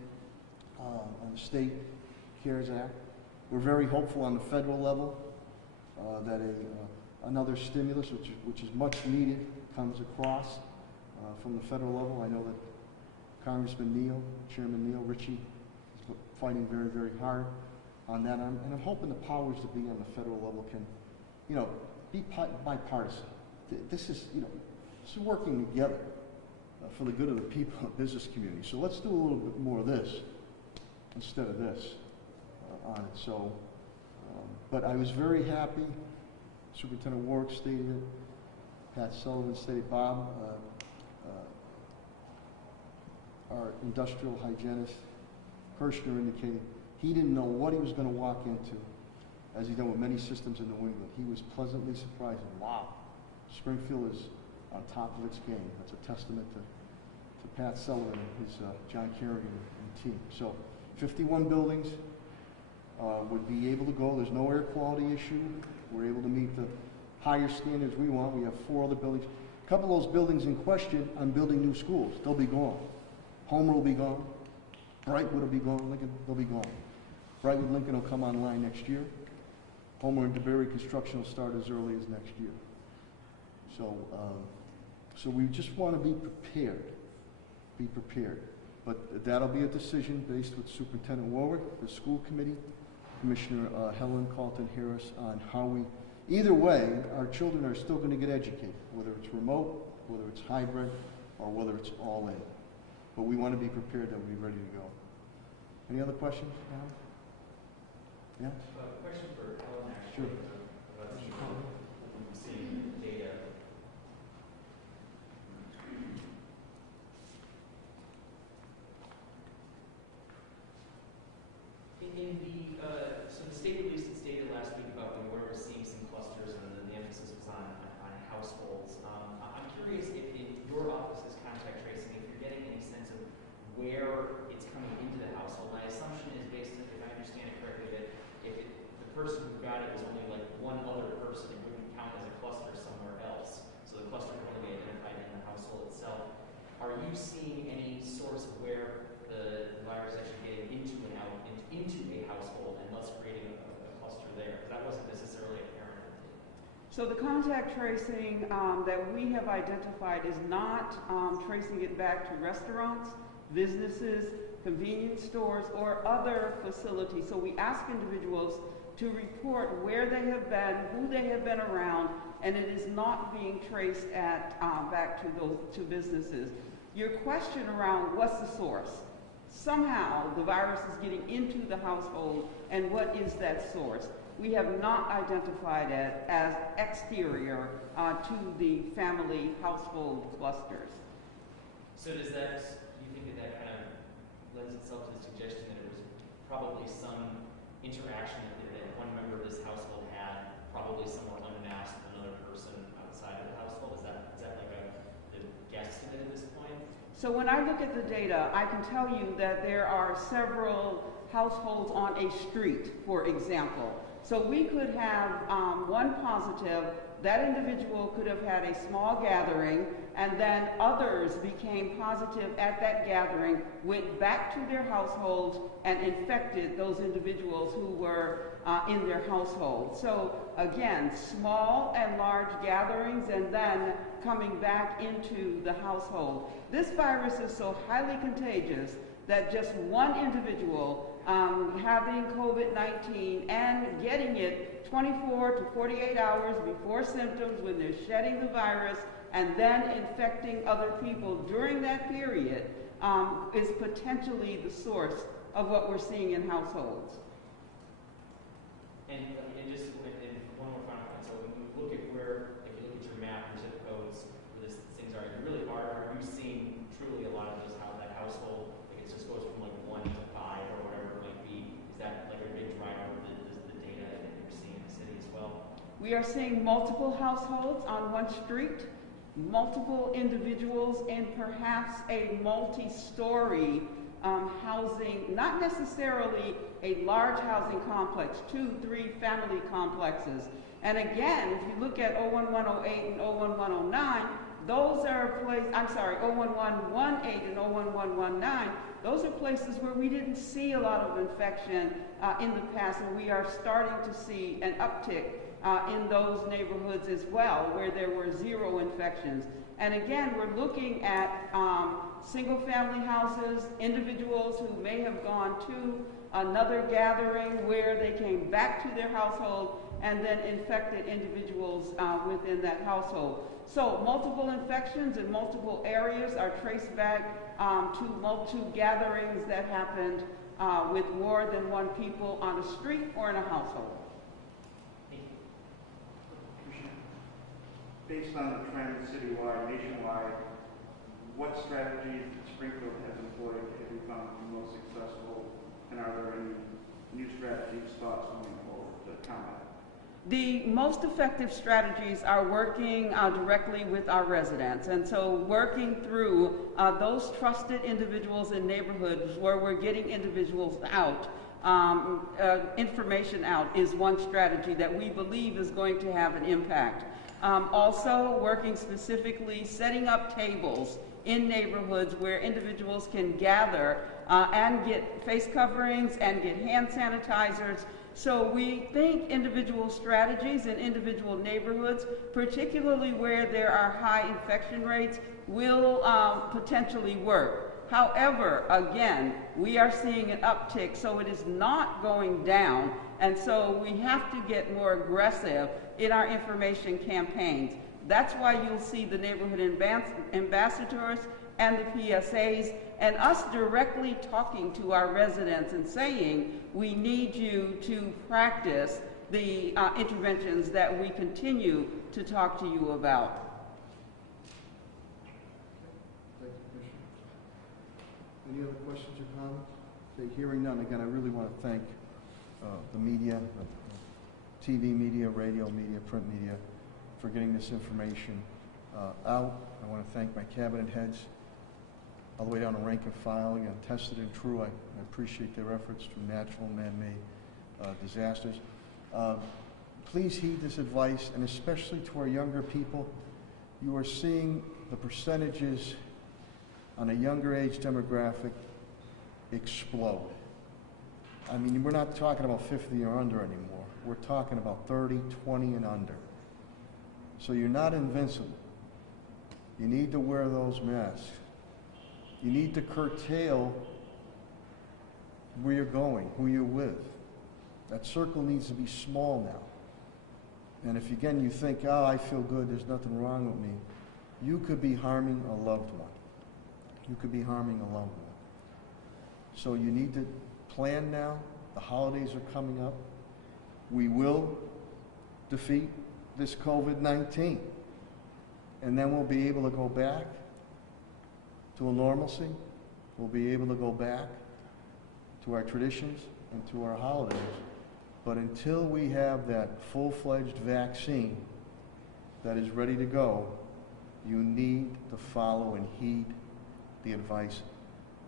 on the state CARES Act. We're very hopeful on the federal level that another stimulus, which is much needed, comes across from the federal level. I know that Congressman Neal, Chairman Neal Ritchie, is fighting very, very hard on that. And I'm hoping the powers that be on the federal level can, be bipartisan. This is, this is working together for the good of the people and business community. So let's do a little bit more of this instead of this on it. So, but I was very happy. Superintendent Warwick stated it. Pat Sullivan stated, Bob, our industrial hygienist, Kirshner, indicated he didn't know what he was going to walk into, as he's done with many systems in New England. He was pleasantly surprised. Wow, Springfield is on top of its game. That's a testament to Pat Sullivan and his John Kerrigan and team. So 51 buildings would be able to go. There's no air quality issue. We're able to meet the higher standards we want. We have 4 other buildings. A couple of those buildings in question, I'm building new schools. They'll be gone. Homer will be gone. Brightwood will be gone. Lincoln will be gone. Brightwood, Lincoln will come online next year. Homer and DeBerry construction will start as early as next year. So, so we just want to be prepared. Be prepared. But that'll be a decision based with Superintendent Warwick, the school committee, Commissioner Helen Carlton-Harris, on how we, either way, our children are still going to get educated, whether it's remote, whether it's hybrid, or whether it's all in. But we want to be prepared that we'll be ready to go. Any other questions? Yeah? Question for Helen, Sure. actually, about seeing data. So the state released its data last week about where we're seeing some clusters, and the emphasis was on households. I'm curious if in your office's contact tracing, if you're getting any sense of where it's coming into the household. My assumption is based on, if I understand it correctly, that if the person who got it was only like one other person, it wouldn't count as a cluster somewhere else. So the cluster can only be identified in the household itself. Are you seeing any source of where the virus is actually getting into and out into a household and thus creating a cluster there? Because that wasn't necessarily apparent. So the contact tracing that we have identified is not tracing it back to restaurants, businesses, convenience stores, or other facilities. So we ask individuals to report where they have been, who they have been around, and it is not being traced back to businesses. Your question around what's the source? Somehow the virus is getting into the household, and what is that source? We have not identified it as exterior to the family household clusters. So does that, do you think that kind of lends itself to the suggestion that it was probably some interaction that one member of this household had, probably somewhat unmasked with another person outside of the household? Is that like the guesstimate at this point? So when I look at the data, I can tell you that there are several households on a street, for example. So we could have one positive, that individual could have had a small gathering, and then others became positive at that gathering, went back to their households, and infected those individuals who were in their household. So again, small and large gatherings, and then coming back into the household. This virus is so highly contagious that just one individual having COVID-19 and getting it 24 to 48 hours before symptoms when they're shedding the virus and then infecting other people during that period is potentially the source of what we're seeing in households. And just one more final point. So when you look at where, if you look at your map and zip codes where these things are, you really are you seeing truly a lot of those, how that household, like it just goes from like 1 to 5 or whatever it might be? Is that like a big driver of the data that you're seeing in the city as well? We are seeing multiple households on one street, multiple individuals in perhaps a multi-story housing, not necessarily a large housing complex, 2, 3 family complexes. And again, if you look at 01108 and 01109, those are places, I'm sorry, 01118 and 01119, those are places where we didn't see a lot of infection in the past, and we are starting to see an uptick in those neighborhoods as well, where there were 0 infections. And again, we're looking at single-family houses, individuals who may have gone to another gathering where they came back to their household and then infected individuals within that household. So multiple infections in multiple areas are traced back to gatherings that happened with more than one people on a street or in a household. Based on the trend citywide, nationwide, what strategies Springfield has employed have you found most successful, and are there any new strategies, thoughts going forward to combat? The most effective strategies are working directly with our residents, and so working through those trusted individuals in neighborhoods where we're getting individuals out, information out is one strategy that we believe is going to have an impact. Also working specifically, setting up tables in neighborhoods where individuals can gather and get face coverings and get hand sanitizers. So we think individual strategies in individual neighborhoods, particularly where there are high infection rates, will potentially work. However, again, we are seeing an uptick, so it is not going down, and so we have to get more aggressive in our information campaigns. That's why you'll see the neighborhood ambassadors and the PSAs and us directly talking to our residents and saying, we need you to practice the interventions that we continue to talk to you about. Thank you, Commissioner. Any other questions or comments? Okay, hearing none, again, I really want to thank the media, TV media, radio media, print media, for getting this information out. I want to thank my cabinet heads, all the way down to rank and file, again, tested and true. I appreciate their efforts through natural and man-made disasters. Please heed this advice, and especially to our younger people. You are seeing the percentages on a younger age demographic explode. I mean, we're not talking about 50 or under anymore. We're talking about 30, 20, and under. So you're not invincible. You need to wear those masks. You need to curtail where you're going, who you're with. That circle needs to be small now. And if, again, you think, oh, I feel good, there's nothing wrong with me, you could be harming a loved one. You could be harming a loved one. So you need to plan now. The holidays are coming up. We will defeat this COVID-19. And then we'll be able to go back to a normalcy. We'll be able to go back to our traditions and to our holidays. But until we have that full-fledged vaccine that is ready to go, you need to follow and heed the advice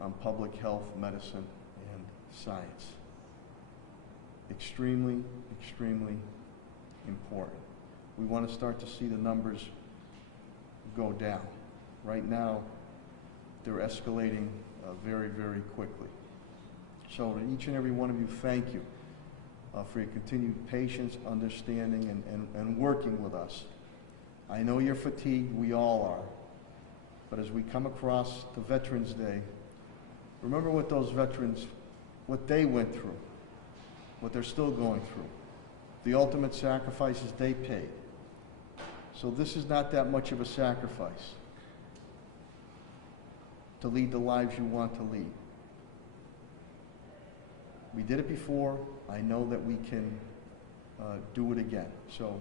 on public health, medicine, and science. Extremely, extremely important. We want to start to see the numbers go down. Right now, they're escalating very, very quickly. So to each and every one of you, thank you for your continued patience, understanding, and working with us. I know you're fatigued, we all are. But as we come across the Veterans Day, remember what those veterans, what they went through, what they're still going through, the ultimate sacrifices they paid. So this is not that much of a sacrifice to lead the lives you want to lead. We did it before. I know that we can do it again. So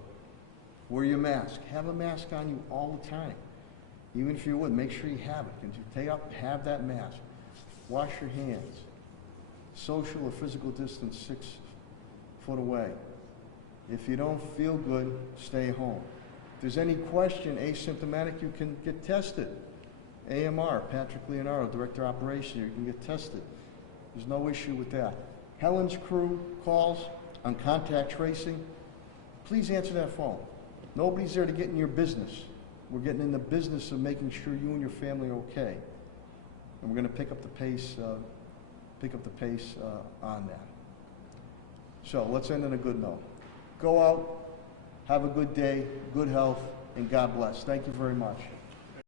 wear your mask. Have a mask on you all the time. Even if you're with, make sure you have it. Can you take up, have that mask. Wash your hands. Social or physical distance 6 foot away. If you don't feel good, stay home. If there's any question, asymptomatic, you can get tested. AMR, Patrick Leonardo, Director of Operations, you can get tested. There's no issue with that. Helen's crew calls on contact tracing. Please answer that phone. Nobody's there to get in your business. We're getting in the business of making sure you and your family are okay. And we're going to pick up the pace on that. So let's end on a good note. Go out, have a good day, good health, and God bless. Thank you very much.